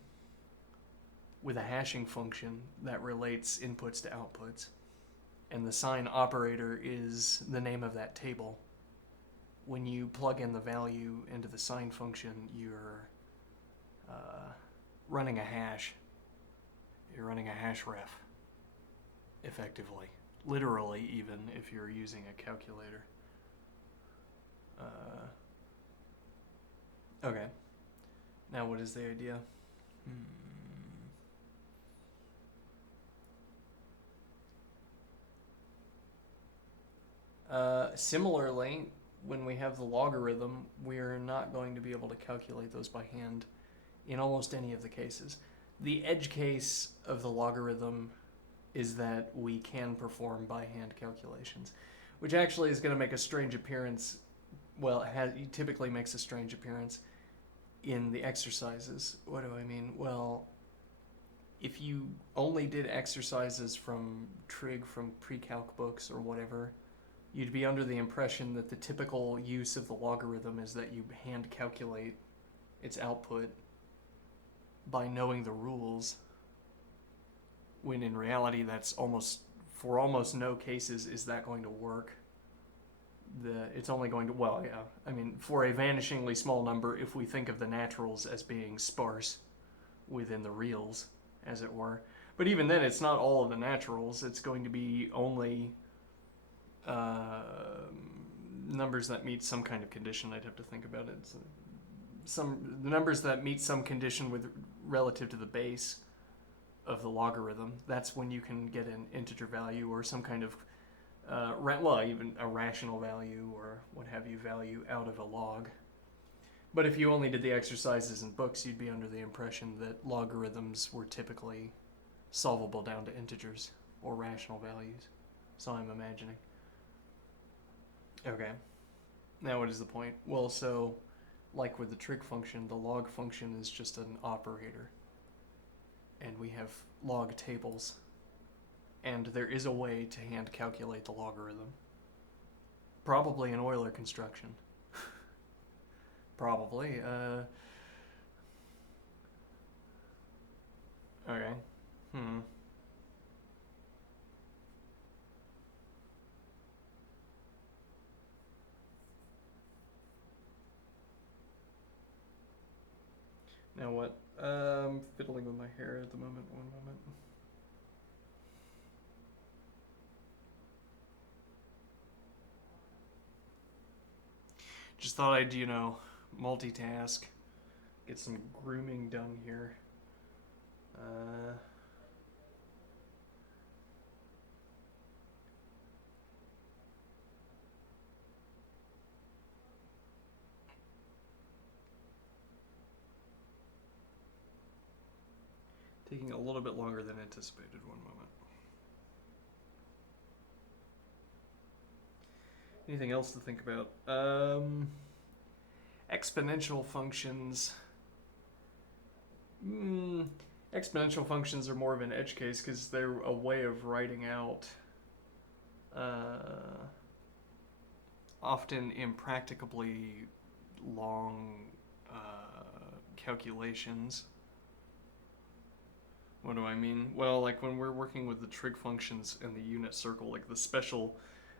with a hashing function that relates inputs to outputs, and the sign operator is the name of that table. When you plug in the value into the sign function, you're running a hash. You're running a hash ref, effectively. Literally, even if you're using a calculator. Okay. Now what is the idea? Similarly, when we have the logarithm, we're not going to be able to calculate those by hand in almost any of the cases. The edge case of the logarithm is that we can perform by hand calculations, which actually is going to make a strange appearance. Well, it typically makes a strange appearance in the exercises. What do I mean? Well, if you only did exercises from trig, from pre-calc books or whatever, you'd be under the impression that the typical use of the logarithm is that you hand calculate its output by knowing the rules, when in reality that's for almost no cases is that going to work. It's only going to, well, yeah, I mean, for a vanishingly small number, if we think of the naturals as being sparse within the reals, as it were. But even then, it's not all of the naturals. It's going to be only uh, numbers that meet some kind of condition. I'd have to think about it. So the numbers that meet some condition with relative to the base of the logarithm. That's when you can get an integer value or some kind of even a rational value or what have you value out of a log. But if you only did the exercises in books, you'd be under the impression that logarithms were typically solvable down to integers or rational values. So I'm imagining. Okay. Now what is the point? Well, so like with the trig function, the log function is just an operator. And we have log tables. And there is a way to hand calculate the logarithm. Probably an Euler construction. Probably. Okay. Now what? Fiddling with my hair at the moment. One moment. Just thought I'd, multitask. Get some grooming done here. Taking a little bit longer than anticipated. One moment. Anything else to think about? Exponential functions. Exponential functions are more of an edge case because they're a way of writing out often impracticably long calculations. What do I mean? Well, like when we're working with the trig functions in the unit circle, like the special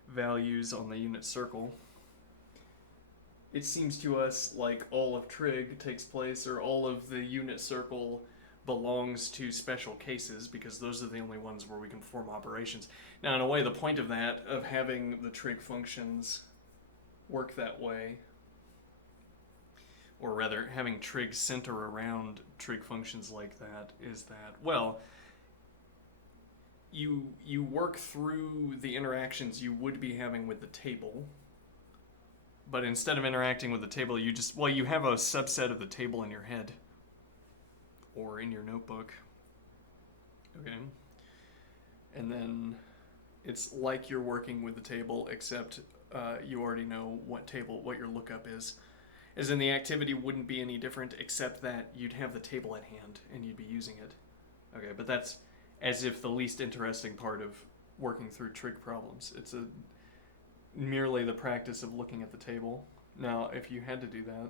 values on the unit circle, it seems to us like all of trig takes place, or all of the unit circle belongs to special cases, because those are the only ones where we can perform operations. Now, in a way, the point of that, of having the trig functions work that way, or rather having trig center around trig functions like that, is that, well, you work through the interactions you would be having with the table, but instead of interacting with the table, you have a subset of the table in your head or in your notebook. Okay. And then it's like you're working with the table, except you already know what your lookup is. As in, the activity wouldn't be any different, except that you'd have the table at hand and you'd be using it. Okay, but that's as if the least interesting part of working through trig problems. It's merely the practice of looking at the table. Now, if you had to do that,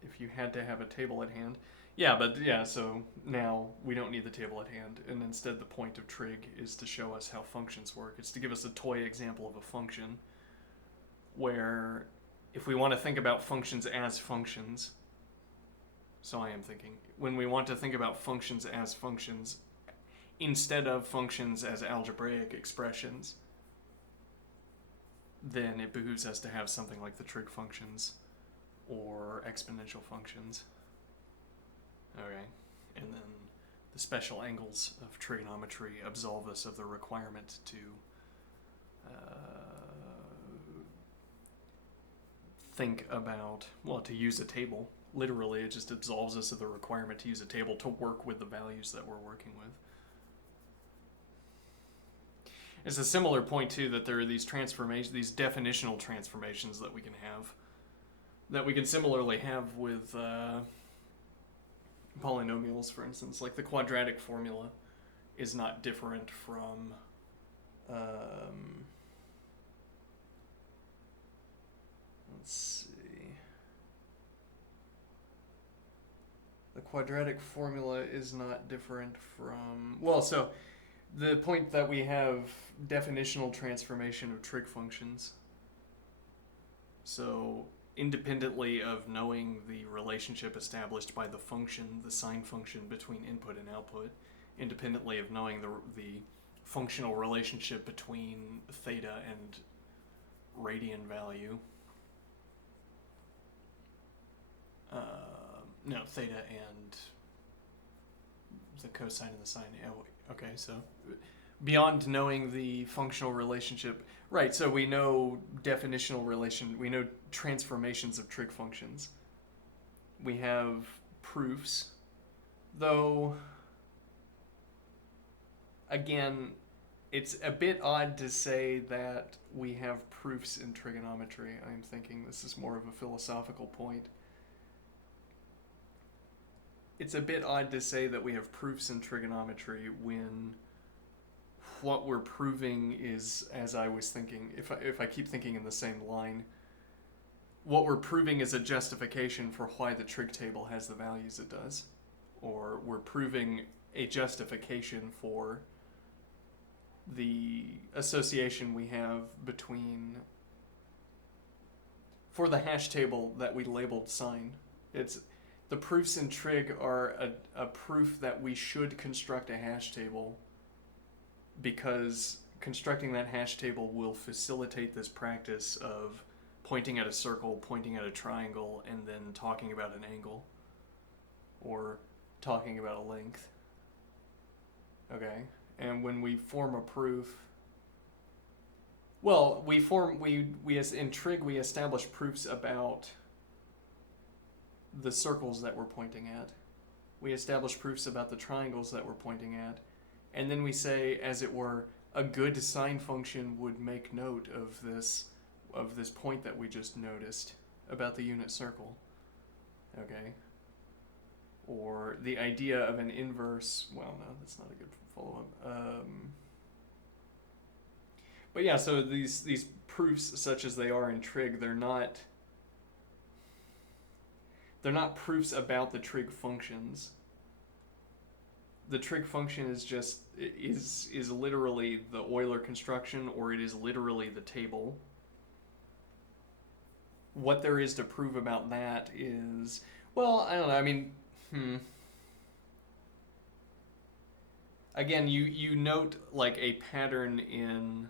if you had to have a table at hand, so now we don't need the table at hand, and instead the point of trig is to show us how functions work. It's to give us a toy example of a function where, if we want to think about functions as functions, so I am thinking, when we want to think about functions as functions, instead of functions as algebraic expressions, then it behooves us to have something like the trig functions or exponential functions. Okay, and then the special angles of trigonometry absolve us of the requirement to think about, to use a table. Literally, it just absolves us of the requirement to use a table to work with the values that we're working with. It's a similar point, too, that there are these transformations, these definitional transformations that we can have, that we can similarly have with polynomials, for instance. Like the quadratic formula is not different from let's see. The quadratic formula is not different from, so the point that we have definitional transformation of trig functions. So independently of knowing the relationship established by the function, the sine function between input and output, independently of knowing the functional relationship between theta and radian value. No, theta and the cosine and the sine. Oh, okay, so beyond knowing the functional relationship, right? So we know definitional relation. We know transformations of trig functions. We have proofs, though. Again, it's a bit odd to say that we have proofs in trigonometry. I'm thinking this is more of a philosophical point. It's a bit odd to say that we have proofs in trigonometry when what we're proving is, as I was thinking, if I keep thinking in the same line, what we're proving is a justification for why the trig table has the values it does. Or we're proving a justification for the association we have between, for the hash table that we labeled sine. It's the proofs in trig are a proof that we should construct a hash table, because constructing that hash table will facilitate this practice of pointing at a circle, pointing at a triangle, and then talking about an angle or talking about a length. Okay, and when we form a proof, well, we as in trig we establish proofs about the circles that we're pointing at. We establish proofs about the triangles that we're pointing at, and then we say, as it were, a good sine function would make note of this point that we just noticed about the unit circle. Okay. Or the idea of an inverse, well, no, that's not a good follow-up. But yeah, so these proofs, such as they are in trig, they're not proofs about the trig functions. The trig function is literally the Euler construction, or it is literally the table. What there is to prove about that is, well, I don't know, I mean, again, you note like a pattern in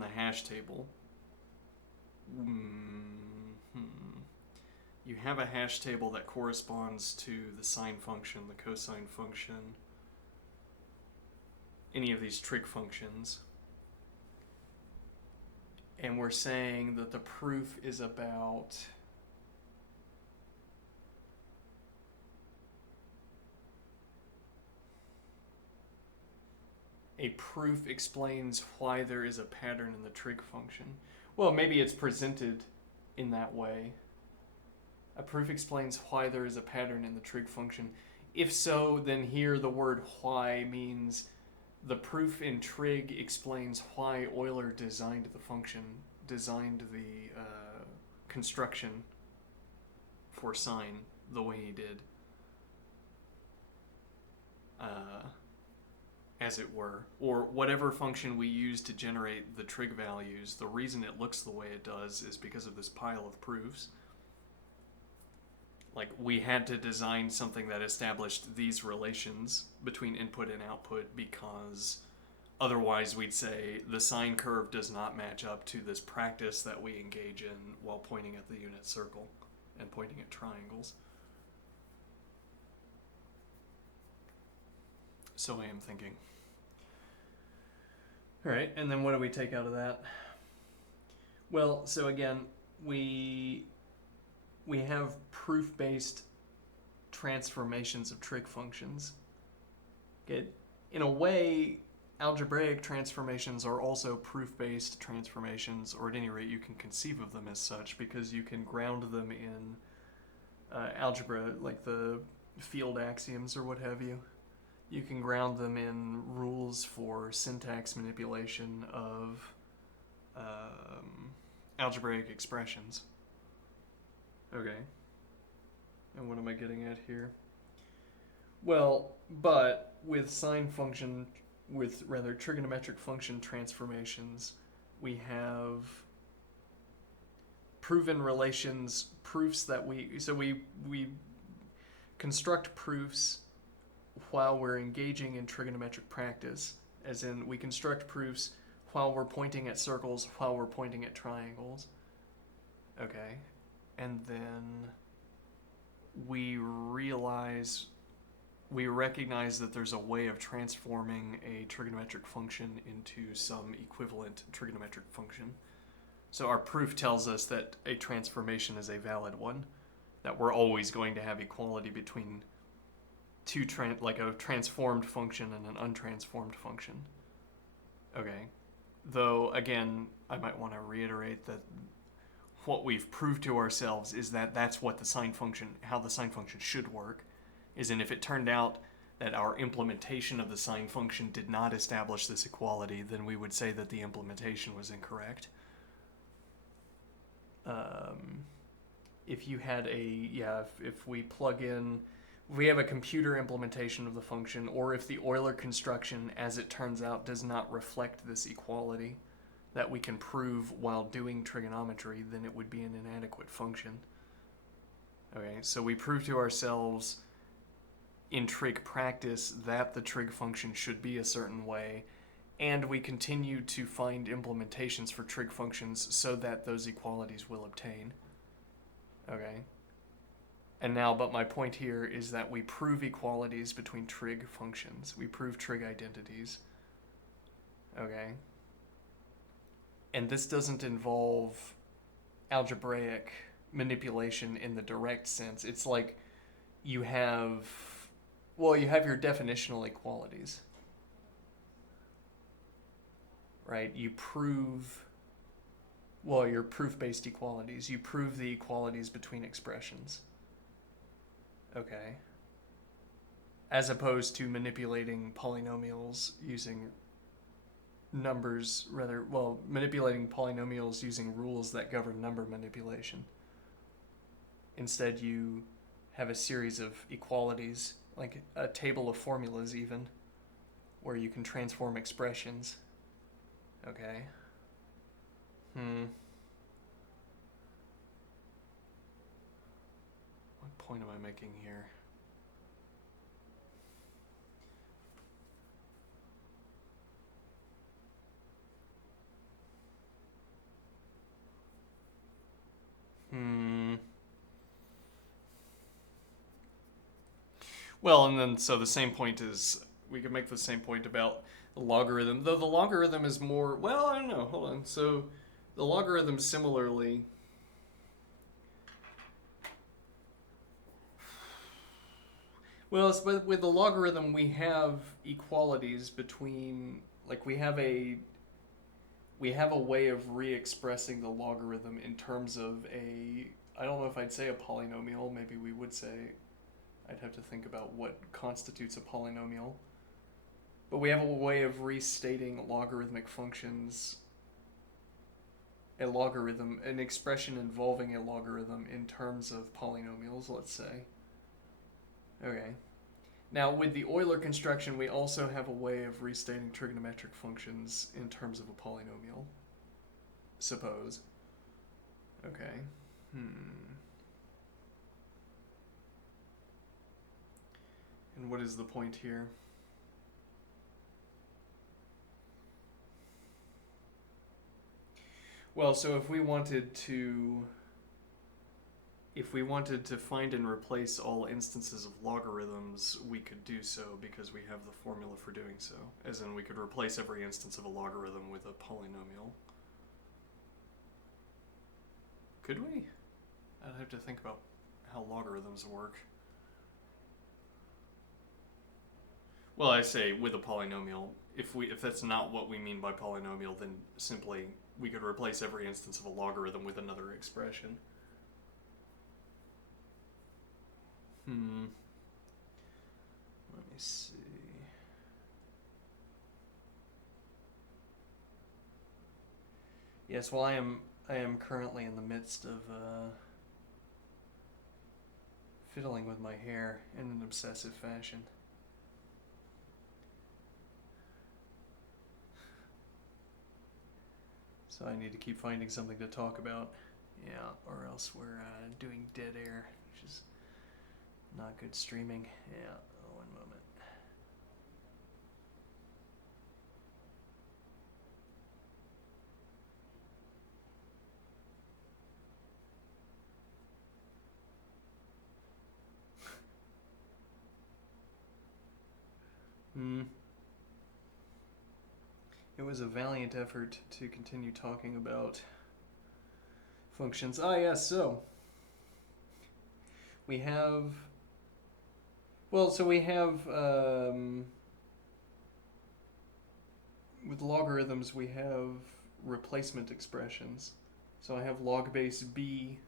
the hash table. You have a hash table that corresponds to the sine function, the cosine function, any of these trig functions. And we're saying that the proof is about a proof explains why there is a pattern in the trig function. Well, maybe it's presented in that way. A proof explains why there is a pattern in the trig function. If so, then here the word why means the proof in trig explains why Euler designed the function, designed the construction for sine the way he did. As it were, or whatever function we use to generate the trig values, the reason it looks the way it does is because of this pile of proofs. Like, we had to design something that established these relations between input and output, because otherwise we'd say the sine curve does not match up to this practice that we engage in while pointing at the unit circle and pointing at triangles. So I am thinking. All right, and then what do we take out of that? Well, so again, we have proof-based transformations of trig functions. Okay. In a way, algebraic transformations are also proof-based transformations, or at any rate you can conceive of them as such, because you can ground them in algebra, like the field axioms or what have you. You can ground them in rules for syntax manipulation of algebraic expressions. Okay. And what am I getting at here? Well, but with trigonometric function transformations, we have proven relations, proofs that we construct proofs while we're engaging in trigonometric practice, as in we construct proofs while we're pointing at circles, while we're pointing at triangles. Okay. And then we recognize that there's a way of transforming a trigonometric function into some equivalent trigonometric function. So our proof tells us that a transformation is a valid one, that we're always going to have equality between two like a transformed function and an untransformed function. Okay. Though, again, I might want to reiterate that what we've proved to ourselves is that that's what the sine function, how the sine function should work, is in if it turned out that our implementation of the sine function did not establish this equality, then we would say that the implementation was incorrect. If you had if we plug in, if we have a computer implementation of the function, or if the Euler construction, as it turns out, does not reflect this equality that we can prove while doing trigonometry, then it would be an inadequate function. Okay, so we prove to ourselves in trig practice that the trig function should be a certain way, and we continue to find implementations for trig functions so that those equalities will obtain. Okay. And now, but my point here is that we prove equalities between trig functions. We prove trig identities. Okay. And this doesn't involve algebraic manipulation in the direct sense. It's like you have your definitional equalities. Right? You prove, your proof-based equalities. You prove the equalities between expressions. Okay. As opposed to manipulating polynomials using manipulating polynomials using rules that govern number manipulation. Instead, you have a series of equalities, like a table of formulas even, where you can transform expressions. Okay. What point am I making here? Well, and then so the same point is, we could make the same point about the logarithm, though the logarithm is more, well, I don't know, hold on. So the logarithm similarly, but with the logarithm we have equalities between, like we have a way of re-expressing the logarithm in terms of I don't know if I'd say a polynomial, maybe we would say, I'd have to think about what constitutes a polynomial. But we have a way of restating logarithmic functions, an expression involving a logarithm in terms of polynomials, let's say. Okay. Now, with the Euler construction, we also have a way of restating trigonometric functions in terms of a polynomial. Suppose. Okay. And what is the point here? Well, so if we wanted to find and replace all instances of logarithms, we could do so because we have the formula for doing so. As in, we could replace every instance of a logarithm with a polynomial. Could we? I'd have to think about how logarithms work. Well, I say with a polynomial. If that's not what we mean by polynomial, then simply we could replace every instance of a logarithm with another expression. Let me see. Yes, well, I am currently in the midst of fiddling with my hair in an obsessive fashion. So I need to keep finding something to talk about. Yeah, or else we're doing dead air, which is Not good streaming. Yeah, one moment. It was a valiant effort to continue talking about functions. Ah, yes, so we have. Well, so we have. With logarithms, we have replacement expressions. So I have log base b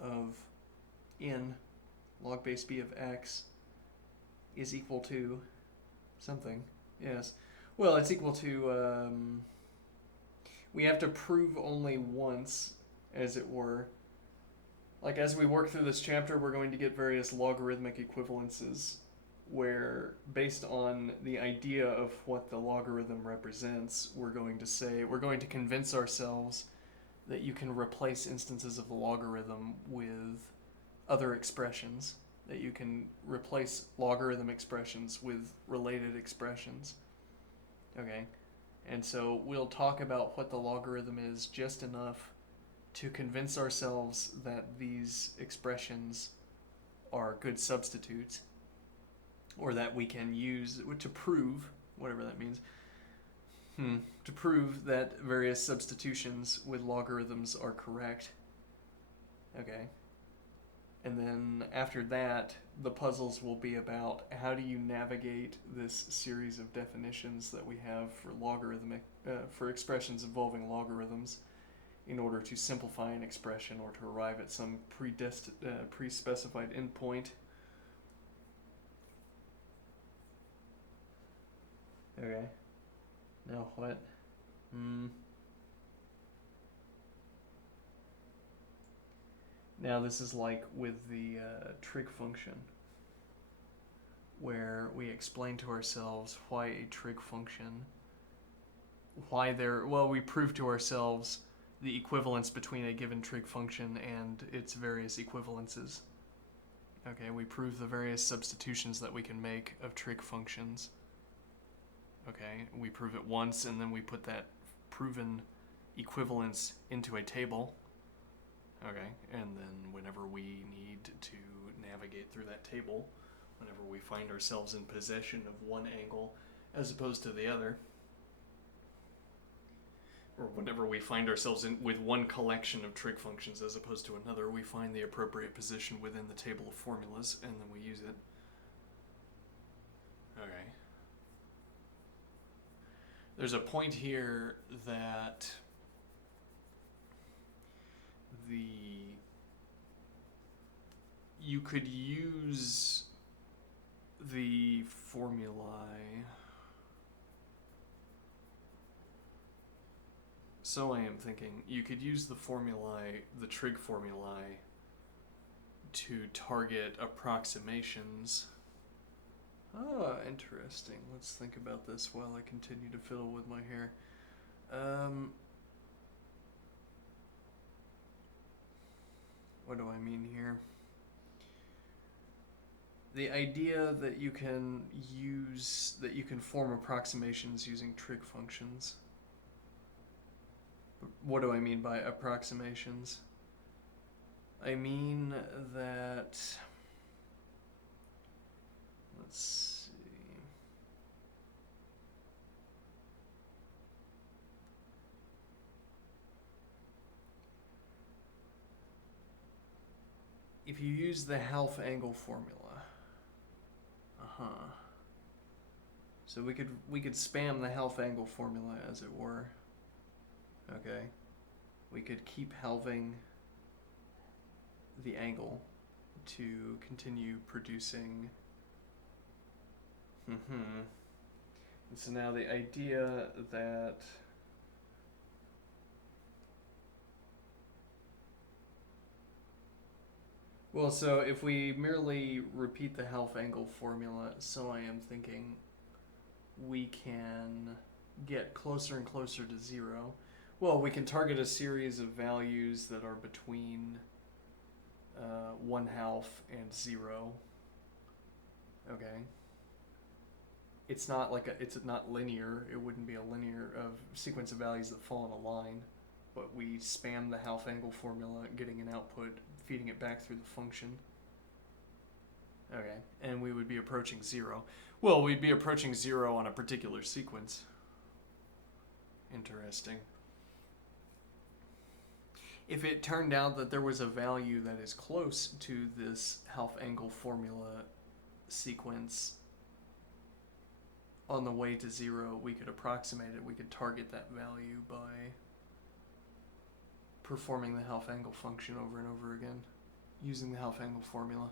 of n, log base b of x is equal to something. Yes. Well, it's equal to. We have to prove only once, as it were. Like, as we work through this chapter, we're going to get various logarithmic equivalences where, based on the idea of what the logarithm represents, we're going to convince ourselves that you can replace instances of the logarithm with other expressions, that you can replace logarithm expressions with related expressions. Okay? And so we'll talk about what the logarithm is just enough to convince ourselves that these expressions are good substitutes, or that we can use to prove, whatever that means, to prove that various substitutions with logarithms are correct. Okay. And then after that, the puzzles will be about how do you navigate this series of definitions that we have for for expressions involving logarithms in order to simplify an expression or to arrive at some pre-specified endpoint. Okay. Now what? Now this is like with the trig function, where we explain to ourselves why a trig function, we prove to ourselves the equivalence between a given trig function and its various equivalences. Okay, we prove the various substitutions that we can make of trig functions. Okay, we prove it once, and then we put that proven equivalence into a table. Okay, and then whenever we need to navigate through that table, whenever we find ourselves in possession of one angle as opposed to the other, or whenever we find ourselves with one collection of trig functions as opposed to another, we find the appropriate position within the table of formulas, and then we use it. Okay. There's a point here that you could use the formulae. So I am thinking you could use the formulae, the trig formulae, to target approximations. Ah, interesting. Let's think about this while I continue to fiddle with my hair. What do I mean here? The idea that you can form approximations using trig functions. What do I mean by approximations? I mean that, let's see. If you use the half angle formula, so we could spam the half angle formula, as it were. Okay, we could keep halving the angle to continue producing. And so now the idea that well, so if we merely repeat the half angle formula, so I am thinking we can get closer and closer to zero. Well, we can target a series of values that are between 1/2 and 0. Okay. It's not like it's not linear. It wouldn't be a linear of sequence of values that fall in a line, but we spam the half angle formula, getting an output, feeding it back through the function. Okay, and we would be approaching 0. Well, we'd be approaching 0 on a particular sequence. Interesting. If it turned out that there was a value that is close to this half angle formula sequence on the way to 0, we could approximate it. We could target that value by performing the half angle function over and over again using the half angle formula.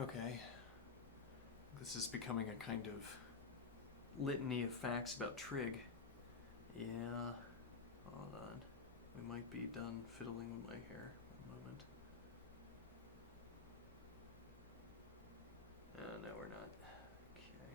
Okay. This is becoming a kind of litany of facts about trig. Yeah. Hold on. We might be done fiddling with my hair. One moment. No, we're not. Okay.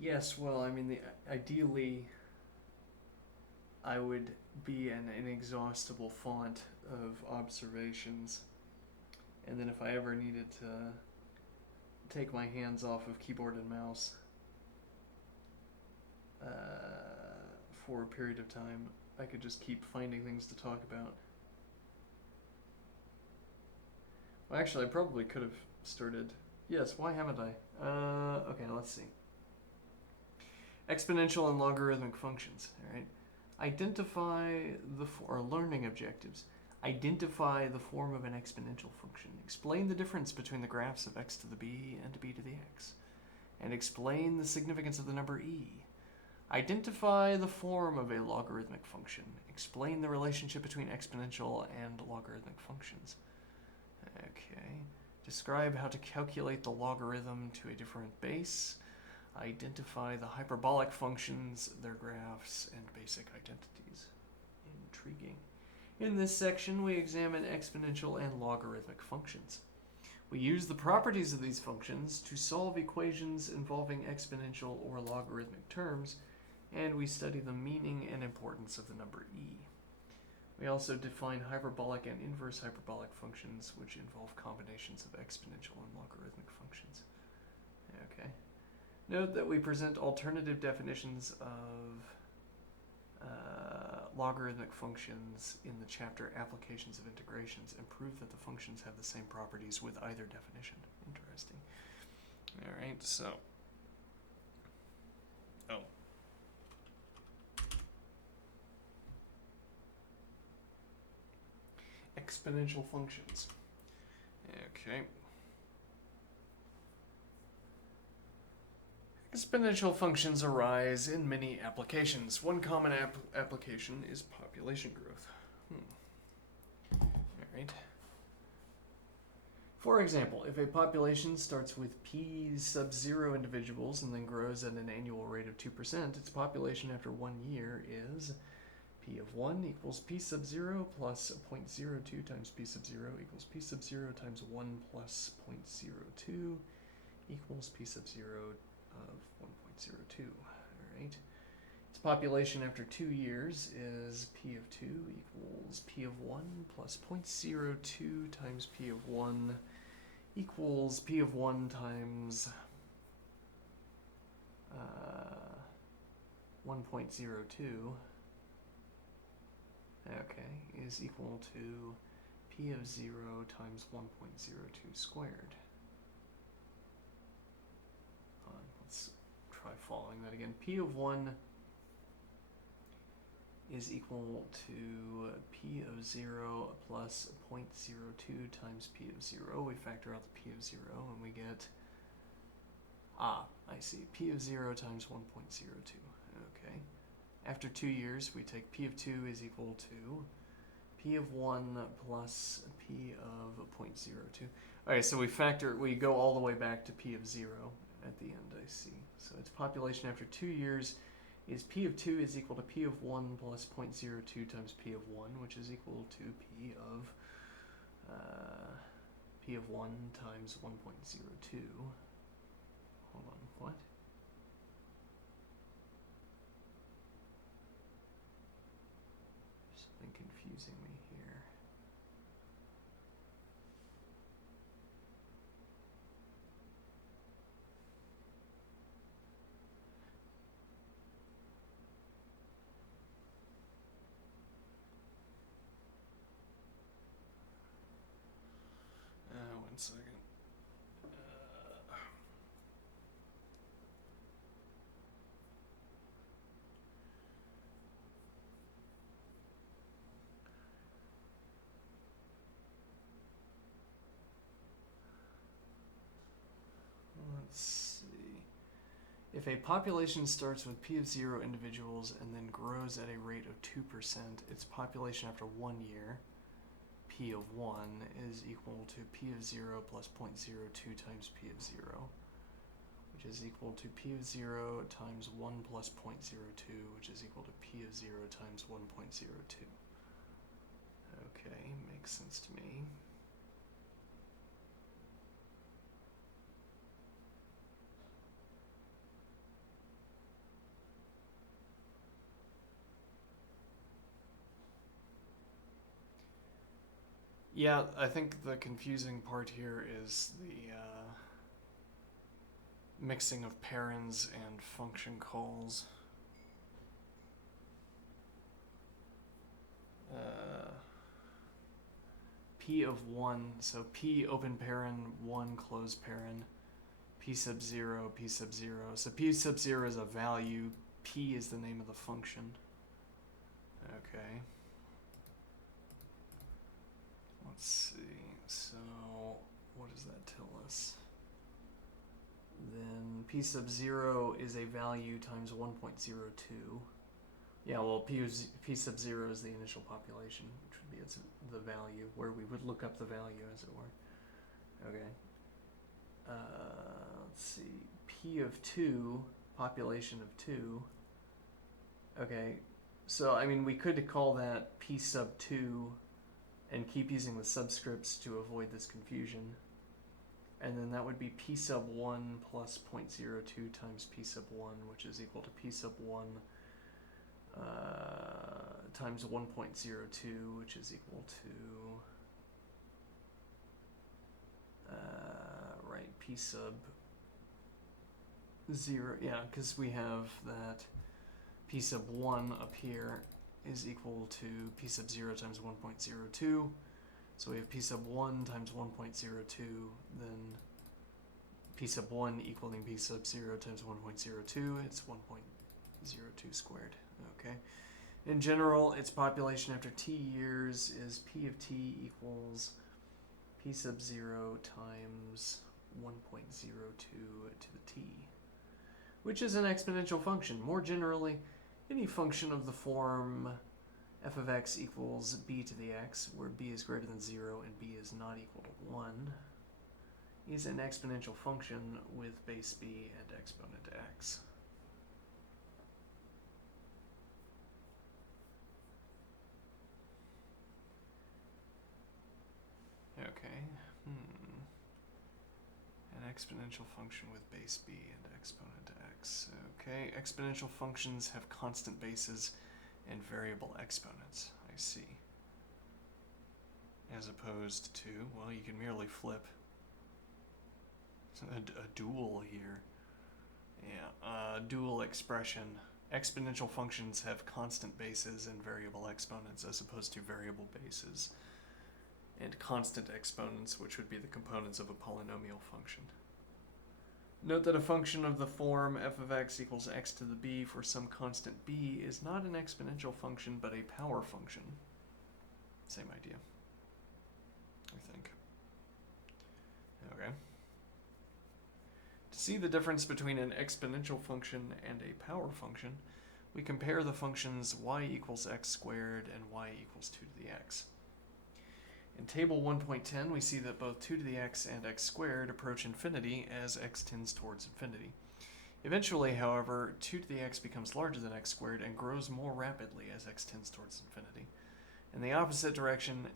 Yes, well, I mean, ideally, I would be an inexhaustible font of observations. And then if I ever needed to take my hands off of keyboard and mouse for a period of time, I could just keep finding things to talk about. Well, actually, I probably could have started. Yes, why haven't I? Okay, let's see. Exponential and logarithmic functions, all right? Identify or learning objectives. Identify the form of an exponential function. Explain the difference between the graphs of x to the b and b to the x. And explain the significance of the number e. Identify the form of a logarithmic function. Explain the relationship between exponential and logarithmic functions. Okay. Describe how to calculate the logarithm to a different base. Identify the hyperbolic functions, their graphs, and basic identities. Intriguing. In this section, we examine exponential and logarithmic functions. We use the properties of these functions to solve equations involving exponential or logarithmic terms, and we study the meaning and importance of the number e. We also define hyperbolic and inverse hyperbolic functions, which involve combinations of exponential and logarithmic functions. Okay. Note that we present alternative definitions of logarithmic functions in the chapter Applications of Integrations and prove that the functions have the same properties with either definition. Interesting. All right, so. Oh. Exponential functions. Okay. Exponential functions arise in many applications. One common application is population growth. Alright. For example, if a population starts with p sub 0 individuals and then grows at an annual rate of 2%, its population after 1 year is p of 1 equals p sub 0 plus 0.02 times p sub 0 equals p sub 0 times 1 plus 0.02 equals p sub 0 of 1.02. Alright. Its population after 2 years is p of 2 equals p of 1 plus 0.02 times p of 1 equals p of 1 times 1.02. Okay, is equal to p of 0 times 1.02 squared. Let's try following that again. P of 1 is equal to p of 0 plus 0.02 times p of 0. We factor out the p of 0 and we get, I see, p of 0 times 1.02. Okay. After 2 years, we take p of 2 is equal to p of 1 plus p of 0.02. Alright, so we go all the way back to p of 0 at the end, I see. So its population after 2 years is p of 2 is equal to p of 1 plus 0.02 times p of 1, which is equal to p of 1 times 1.02. Hold on, what? There's something confusing me here. One second. Let's see. If a population starts with p of 0 individuals and then grows at a rate of 2%, its population after 1 year, p of 1, is equal to p of 0 plus 0.02 times p of 0, which is equal to p of 0 times 1 plus 0.02, which is equal to p of 0 times 1.02. Okay, makes sense to me. Yeah, I think the confusing part here is the mixing of parens and function calls. P of 1, so p open paren, 1 close paren, p sub 0, p sub 0. So p sub 0 is a value, p is the name of the function. Okay. Let's see, so what does that tell us? Then p sub 0 is a value times 1.02. Yeah, well, p sub 0 is the initial population, which would be the value, where we would look up the value, as it were. Okay. Let's see, p of 2, population of 2. Okay, so, I mean, we could call that p sub 2 and keep using the subscripts to avoid this confusion. And then that would be p sub 1 plus 0.02 times p sub 1, which is equal to p sub 1 times 1.02, which is equal to, right, p sub 0, yeah, because we have that p sub 1 up here is equal to p sub 0 times 1.02. So we have p sub 1 times 1.02, then p sub 1 equaling p sub 0 times 1.02, it's 1.02 squared. Okay. In general, its population after t years is p of t equals p sub 0 times 1.02 to the t, which is an exponential function. More generally, any function of the form f of x equals b to the x, where b is greater than 0 and b is not equal to 1, is an exponential function with base b and exponent x. Okay. An exponential function with base b and exponent x. Okay, exponential functions have constant bases and variable exponents, I see. As opposed to, well, you can merely flip a dual here. Yeah, dual expression. Exponential functions have constant bases and variable exponents as opposed to variable bases and constant exponents, which would be the components of a polynomial function. Note that a function of the form f of x equals x to the b for some constant b is not an exponential function but a power function. Same idea, I think. Okay. To see the difference between an exponential function and a power function, we compare the functions y equals x squared and y equals 2 to the x. In table 1.10, we see that both 2 to the x and x squared approach infinity as x tends towards infinity. Eventually, however, 2 to the x becomes larger than x squared and grows more rapidly as x tends towards infinity. In the opposite direction,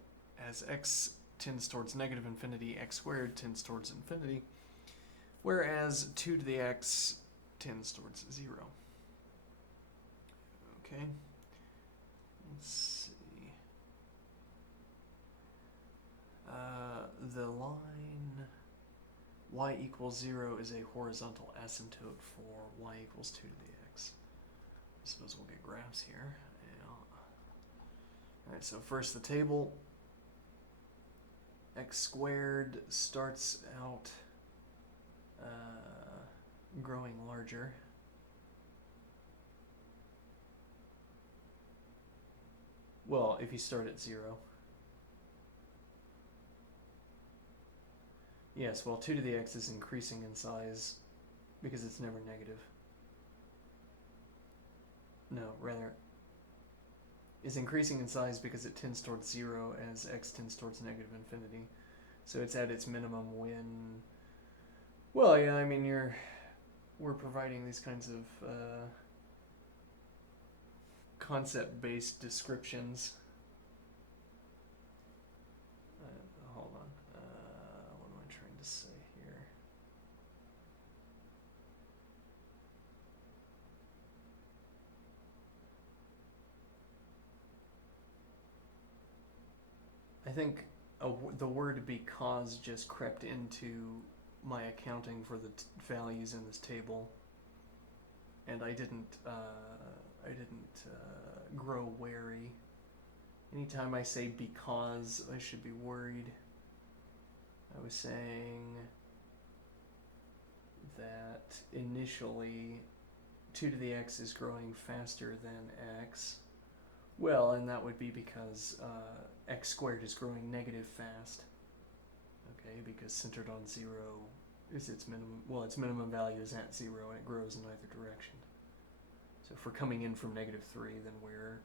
as x tends towards negative infinity, x squared tends towards infinity, whereas 2 to the x tends towards 0. Okay, let's see. The line y equals 0 is a horizontal asymptote for y equals 2 to the x. I suppose we'll get graphs here. Yeah. Alright, so first the table. X squared starts out growing larger. Well, if you start at 0. Yes, well, 2 to the x is increasing in size because it's never negative. No, rather, is increasing in size because it tends towards 0 as x tends towards negative infinity. So it's at its minimum when... Well, yeah, I mean, we're providing these kinds of concept-based descriptions. Hold on. What am I trying to say here? I think the word because just crept into my accounting for the values in this table, and I didn't grow wary. Anytime I say because, I should be worried. I was saying that initially 2 to the x is growing faster than x. Well, and that would be because x squared is growing negative fast. Okay, because centered on 0 is its minimum. Well, its minimum value is at 0 and it grows in either direction. So if we're coming in from negative 3, then we're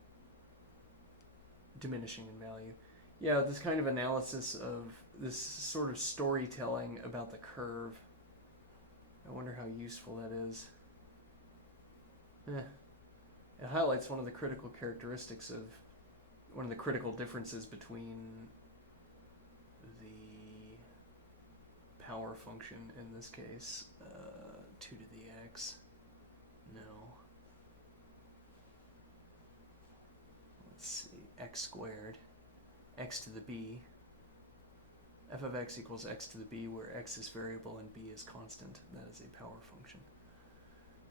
diminishing in value. Yeah, this kind of analysis of this sort of storytelling about the curve. I wonder how useful that is. It highlights one of the critical characteristics of one of the critical differences between the power function in this case, 2 to the x. No. Let's see, x squared, x to the b. F of x equals x to the b, where x is variable and b is constant. That is a power function.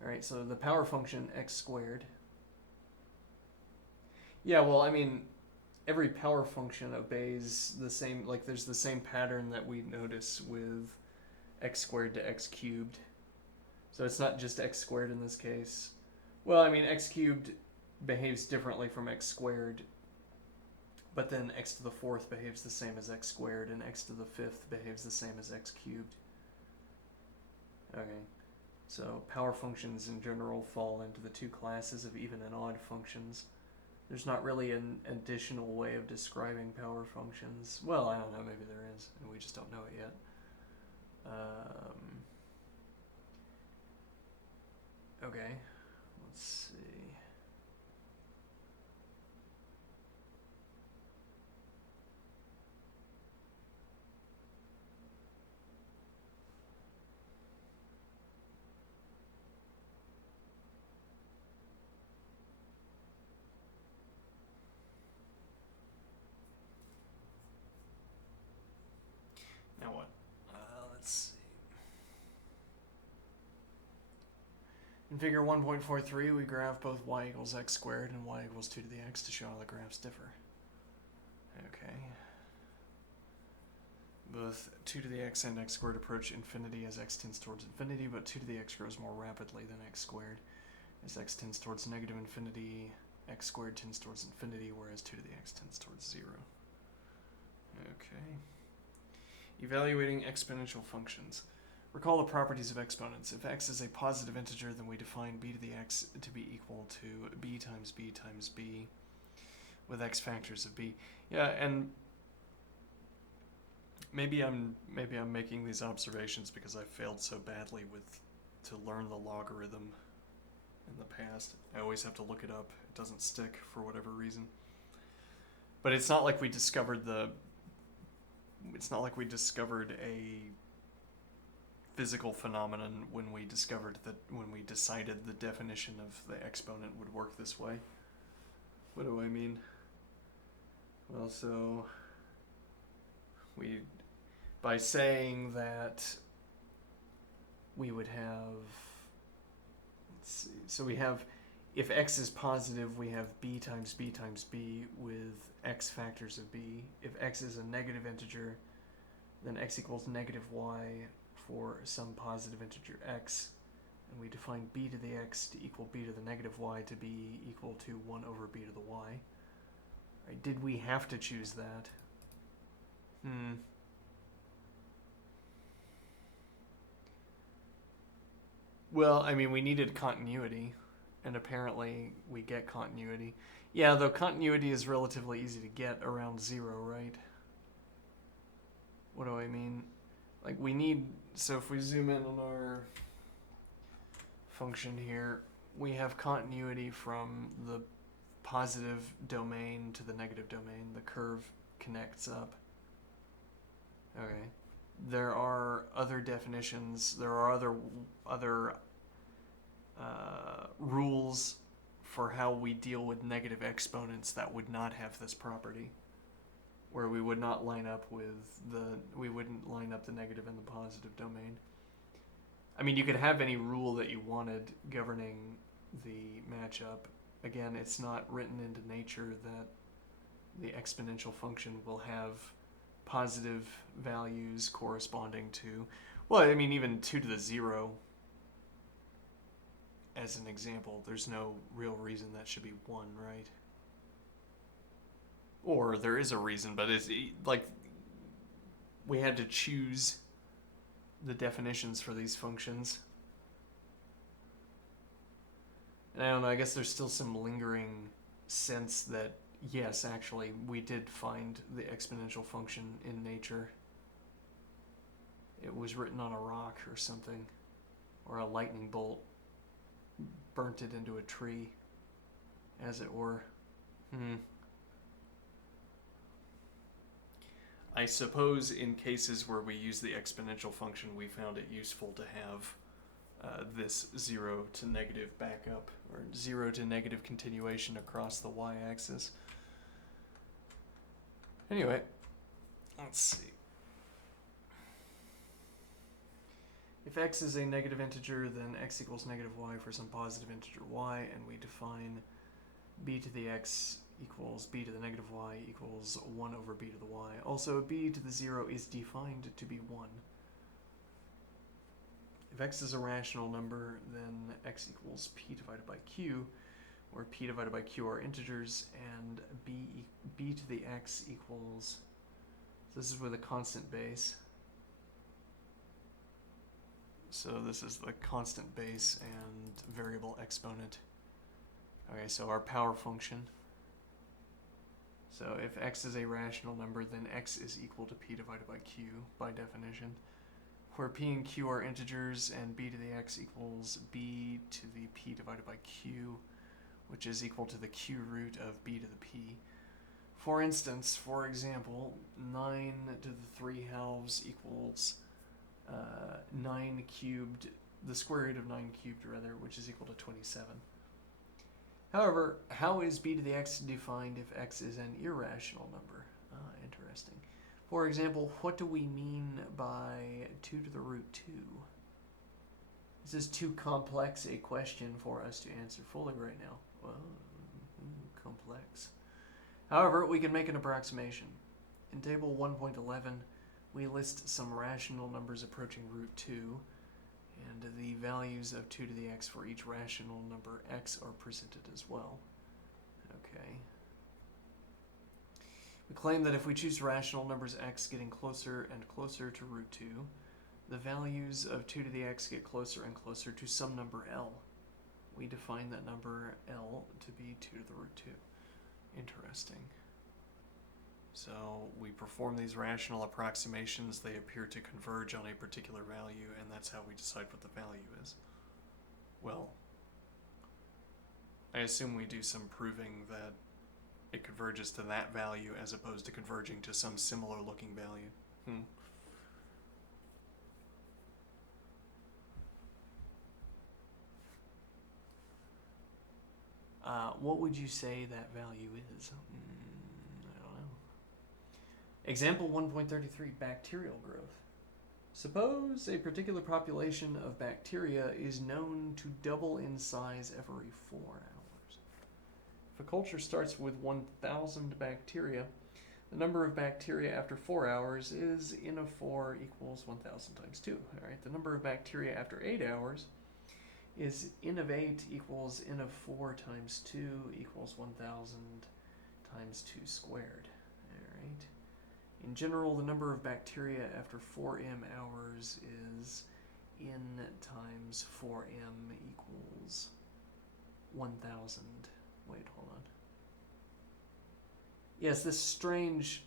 Alright, so the power function x squared. Yeah, well, I mean, every power function obeys the same, like there's the same pattern that we notice with x squared to x cubed. So it's not just x squared in this case. Well, I mean, x cubed behaves differently from x squared, but then x to the 4th behaves the same as x squared, and x to the 5th behaves the same as x cubed. Okay, so power functions in general fall into the two classes of even and odd functions. There's not really an additional way of describing power functions. Well, I don't know, maybe there is, and we just don't know it yet. Okay, let's see. Now what? Let's see. In figure 1.43, we graph both y equals x squared and y equals 2 to the x to show how the graphs differ. Okay. Both 2 to the x and x squared approach infinity as x tends towards infinity, but 2 to the x grows more rapidly than x squared. As x tends towards negative infinity, x squared tends towards infinity, whereas 2 to the x tends towards 0. Okay. Evaluating exponential functions. Recall the properties of exponents. If x is a positive integer, then we define b to the x to be equal to b times b times b with x factors of b. Yeah, and maybe I'm making these observations because I failed so badly to learn the logarithm in the past. I always have to look it up. It doesn't stick for whatever reason. But it's not like we discovered a physical phenomenon when we decided the definition of the exponent would work this way. What do I mean? Well, so by saying that we would have, let's see, so we have, if x is positive, we have b times b times b with x factors of b. If x is a negative integer, then x equals negative y for some positive integer x, and we define b to the x to equal b to the negative y to be equal to 1 over b to the y. Right, did we have to choose that? Well, I mean, we needed continuity, and apparently we get continuity. Yeah, though continuity is relatively easy to get around 0, right? What do I mean? Like, we need, so if we zoom in on our function here, we have continuity from the positive domain to the negative domain. The curve connects up. Okay. There are other definitions, there are other rules for how we deal with negative exponents that would not have this property, where we would not line up we wouldn't line up the negative and the positive domain. I mean, you could have any rule that you wanted governing the matchup. Again, it's not written into nature that the exponential function will have positive values corresponding to, well, I mean, even 2 to the 0 as an example. There's no real reason that should be 1, right? Or there is a reason, but it's like we had to choose the definitions for these functions. And I don't know, I guess there's still some lingering sense that, yes, actually, we did find the exponential function in nature. It was written on a rock or something, or a lightning bolt burnt it into a tree, as it were. I suppose in cases where we use the exponential function, we found it useful to have this 0 to negative backup, or 0 to negative continuation across the y-axis. Anyway, let's see. If x is a negative integer, then x equals negative y for some positive integer y, and we define b to the x equals b to the negative y equals 1 over b to the y. Also, b to the 0 is defined to be 1. If x is a rational number, then x equals p divided by q, where p divided by q are integers, and b to the x equals, this is with a constant base. So this is the constant base and variable exponent. Okay, so our power function. So if x is a rational number, then x is equal to p divided by q by definition, where p and q are integers, and b to the x equals b to the p divided by q, which is equal to the q root of b to the p. For instance, for example, 9 to the 3 halves equals 9 cubed, the square root of 9 cubed rather, which is equal to 27. However, how is b to the x defined if x is an irrational number? Interesting. For example, what do we mean by 2 to the root 2? This is too complex a question for us to answer fully right now. Well, complex. However, we can make an approximation. In table 1.11, we list some rational numbers approaching root 2, and the values of 2 to the x for each rational number x are presented as well. Okay. We claim that if we choose rational numbers x getting closer and closer to root 2, the values of 2 to the x get closer and closer to some number L. We define that number L to be 2 to the root 2. Interesting. So we perform these rational approximations, they appear to converge on a particular value, and that's how we decide what the value is. Well, I assume we do some proving that it converges to that value as opposed to converging to some similar looking value. What would you say that value is? I don't know. Example 1.33, bacterial growth. Suppose a particular population of bacteria is known to double in size every 4 hours. If a culture starts with 1,000 bacteria, the number of bacteria after 4 hours is n of 4 equals 1,000 times 2. All right, the number of bacteria after 8 hours is n of 8 equals n of 4 times 2 equals 1,000 times 2 squared. All right. In general, the number of bacteria after 4m hours is n times 4m equals 1,000. Wait, hold on. Yes, this strange...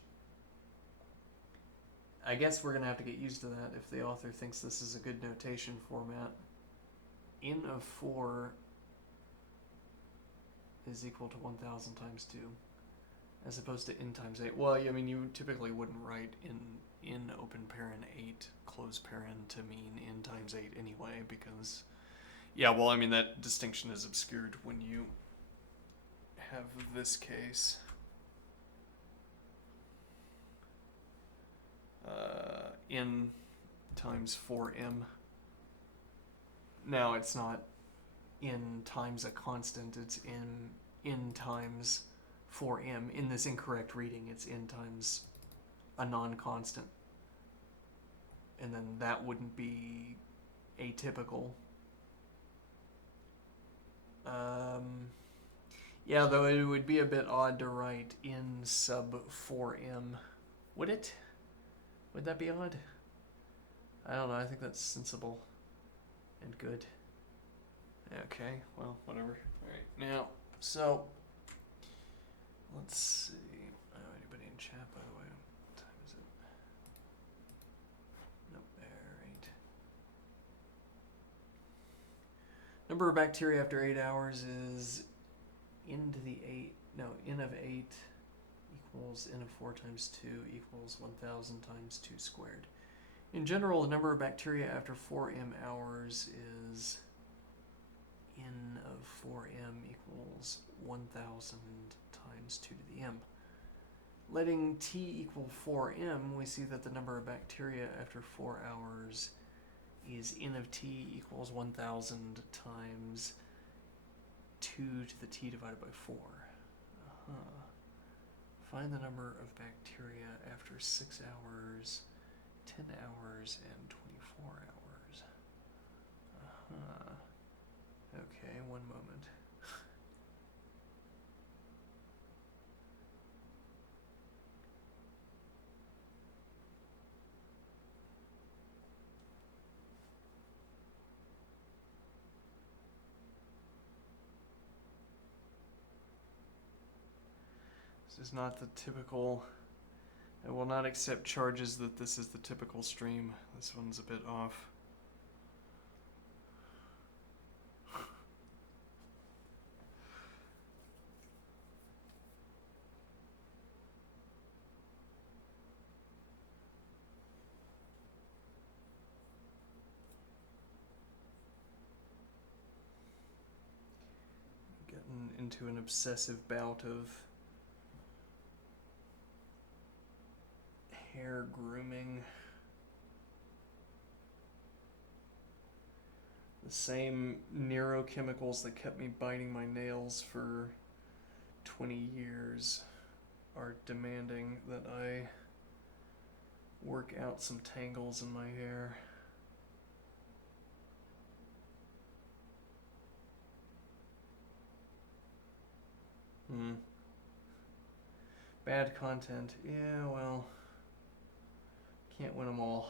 I guess we're going to have to get used to that if the author thinks this is a good notation format. N of 4 is equal to 1,000 times 2, as opposed to n times 8. Well, I mean, you typically wouldn't write in open paren 8, close paren to mean n times 8 anyway, because... Yeah, well, I mean, that distinction is obscured when you have this case. N times 4m. Now it's not n times a constant, it's n times 4m. In this incorrect reading, it's n times a non-constant. And then that wouldn't be atypical. Yeah, though it would be a bit odd to write n sub 4m. Would it? Would that be odd? I don't know, I think that's sensible and good. Okay, well, whatever. Alright, now, so, let's see. Anybody in chat, by the way? What time is it? Nope, alright. Number of bacteria after 8 hours is n of 8 equals n of 4 times 2 equals 1,000 times 2 squared. In general, the number of bacteria after 4m hours is n of 4m equals 1,000 times 2 to the m. Letting t equal 4m, we see that the number of bacteria after 4 hours is n of t equals 1,000 times 2 to the t divided by 4. Find the number of bacteria after 6 hours, 10 hours, and 24 hours. Okay, one moment. This is not the typical... I will not accept charges that this is the typical stream. This one's a bit off. Getting into an obsessive bout of hair grooming. The same neurochemicals that kept me biting my nails for 20 years are demanding that I work out some tangles in my hair. Bad content. Yeah, well, can't win them all.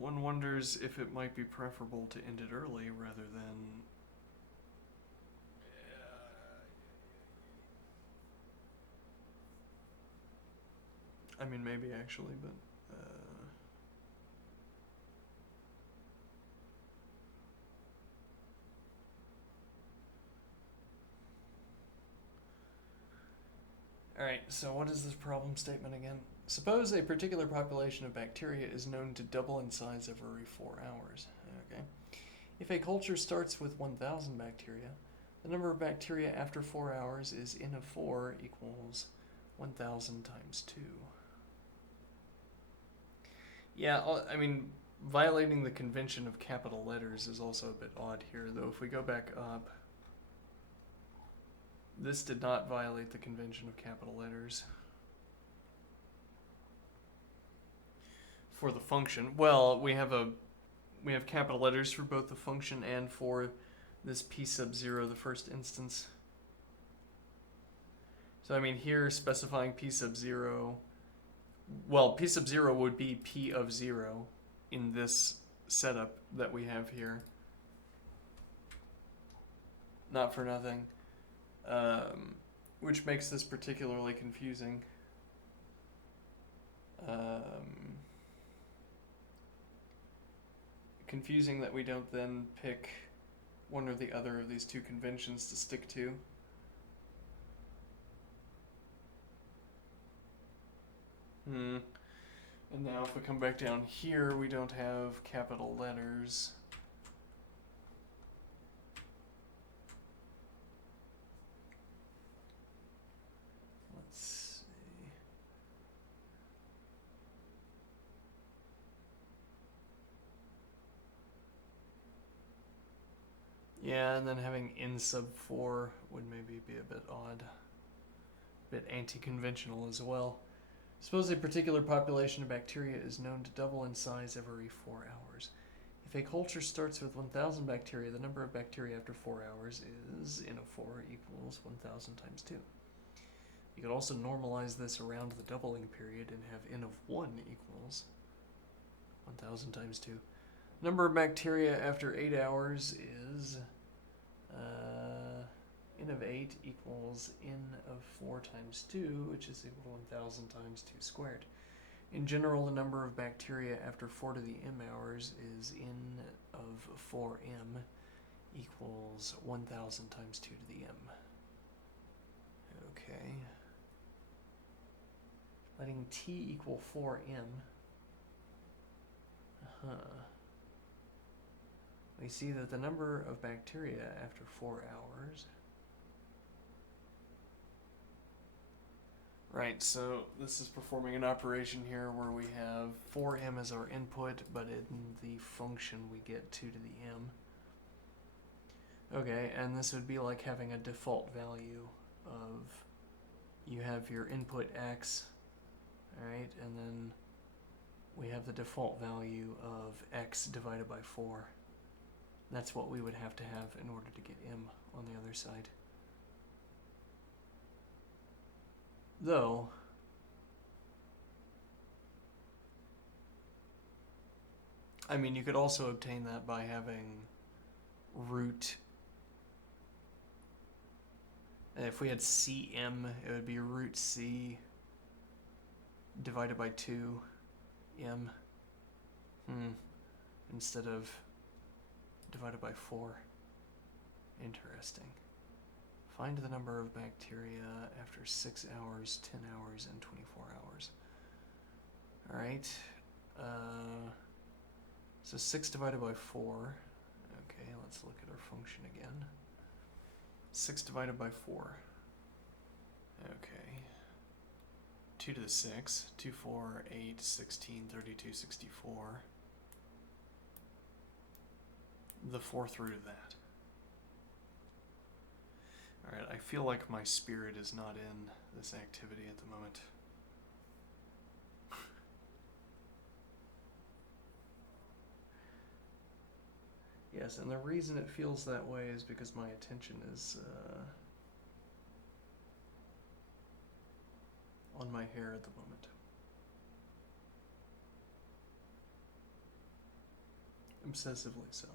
One wonders if it might be preferable to end it early rather than. I mean, maybe actually, but. Alright, so what is this problem statement again? Suppose a particular population of bacteria is known to double in size every 4 hours. Okay. If a culture starts with 1,000 bacteria, the number of bacteria after 4 hours is N of 4 equals 1,000 times 2. Yeah, I mean, violating the convention of capital letters is also a bit odd here, though if we go back up, this did not violate the convention of capital letters. For the function, well, we have capital letters for both the function and for this p sub 0, the first instance. So I mean here specifying p sub 0, well, p sub 0 would be p of 0 in this setup that we have here. Not for nothing. Which makes this particularly confusing. Confusing that we don't then pick one or the other of these two conventions to stick to. And now if we come back down here, we don't have capital letters. Let's see. Yeah, and then having N sub 4 would maybe be a bit odd. A bit anti-conventional as well. Suppose a particular population of bacteria is known to double in size every 4 hours. If a culture starts with 1,000 bacteria, the number of bacteria after 4 hours is N of 4 equals 1,000 times 2. You could also normalize this around the doubling period and have N of 1 equals 1,000 times 2. Number of bacteria after 8 hours is N of 8 equals N of 4 times 2, which is equal to 1,000 times 2 squared. In general, the number of bacteria after 4 to the m hours is N of 4m equals 1,000 times 2 to the m. Okay. Letting t equal 4m. We see that the number of bacteria after 4 hours. Right, so this is performing an operation here where we have 4m as our input, but in the function we get 2 to the m. Okay, and this would be like having a default value of, you have your input x, alright, and then we have the default value of x divided by 4. That's what we would have to have in order to get m on the other side. Though, I mean, you could also obtain that by having root. If we had cm, it would be root c divided by 2 m instead of divided by 4. Interesting. Find the number of bacteria after 6 hours, 10 hours, and 24 hours. Alright. So 6 divided by 4. Okay, let's look at our function again. 6 divided by 4. Okay. 2 to the 6. 2, 4, 8, 16, 32, 64. The 4th root of that. Alright, I feel like my spirit is not in this activity at the moment. Yes, and the reason it feels that way is because my attention is on my hair at the moment. Obsessively so.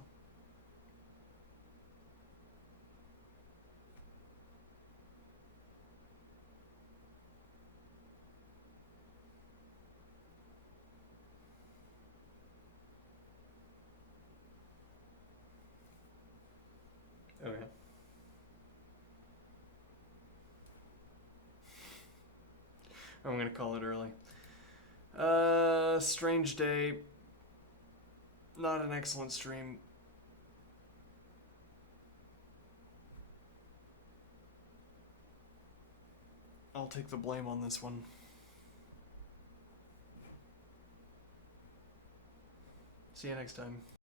Okay. I'm gonna call it early. Strange day. Not an excellent stream. I'll take the blame on this one. See you next time.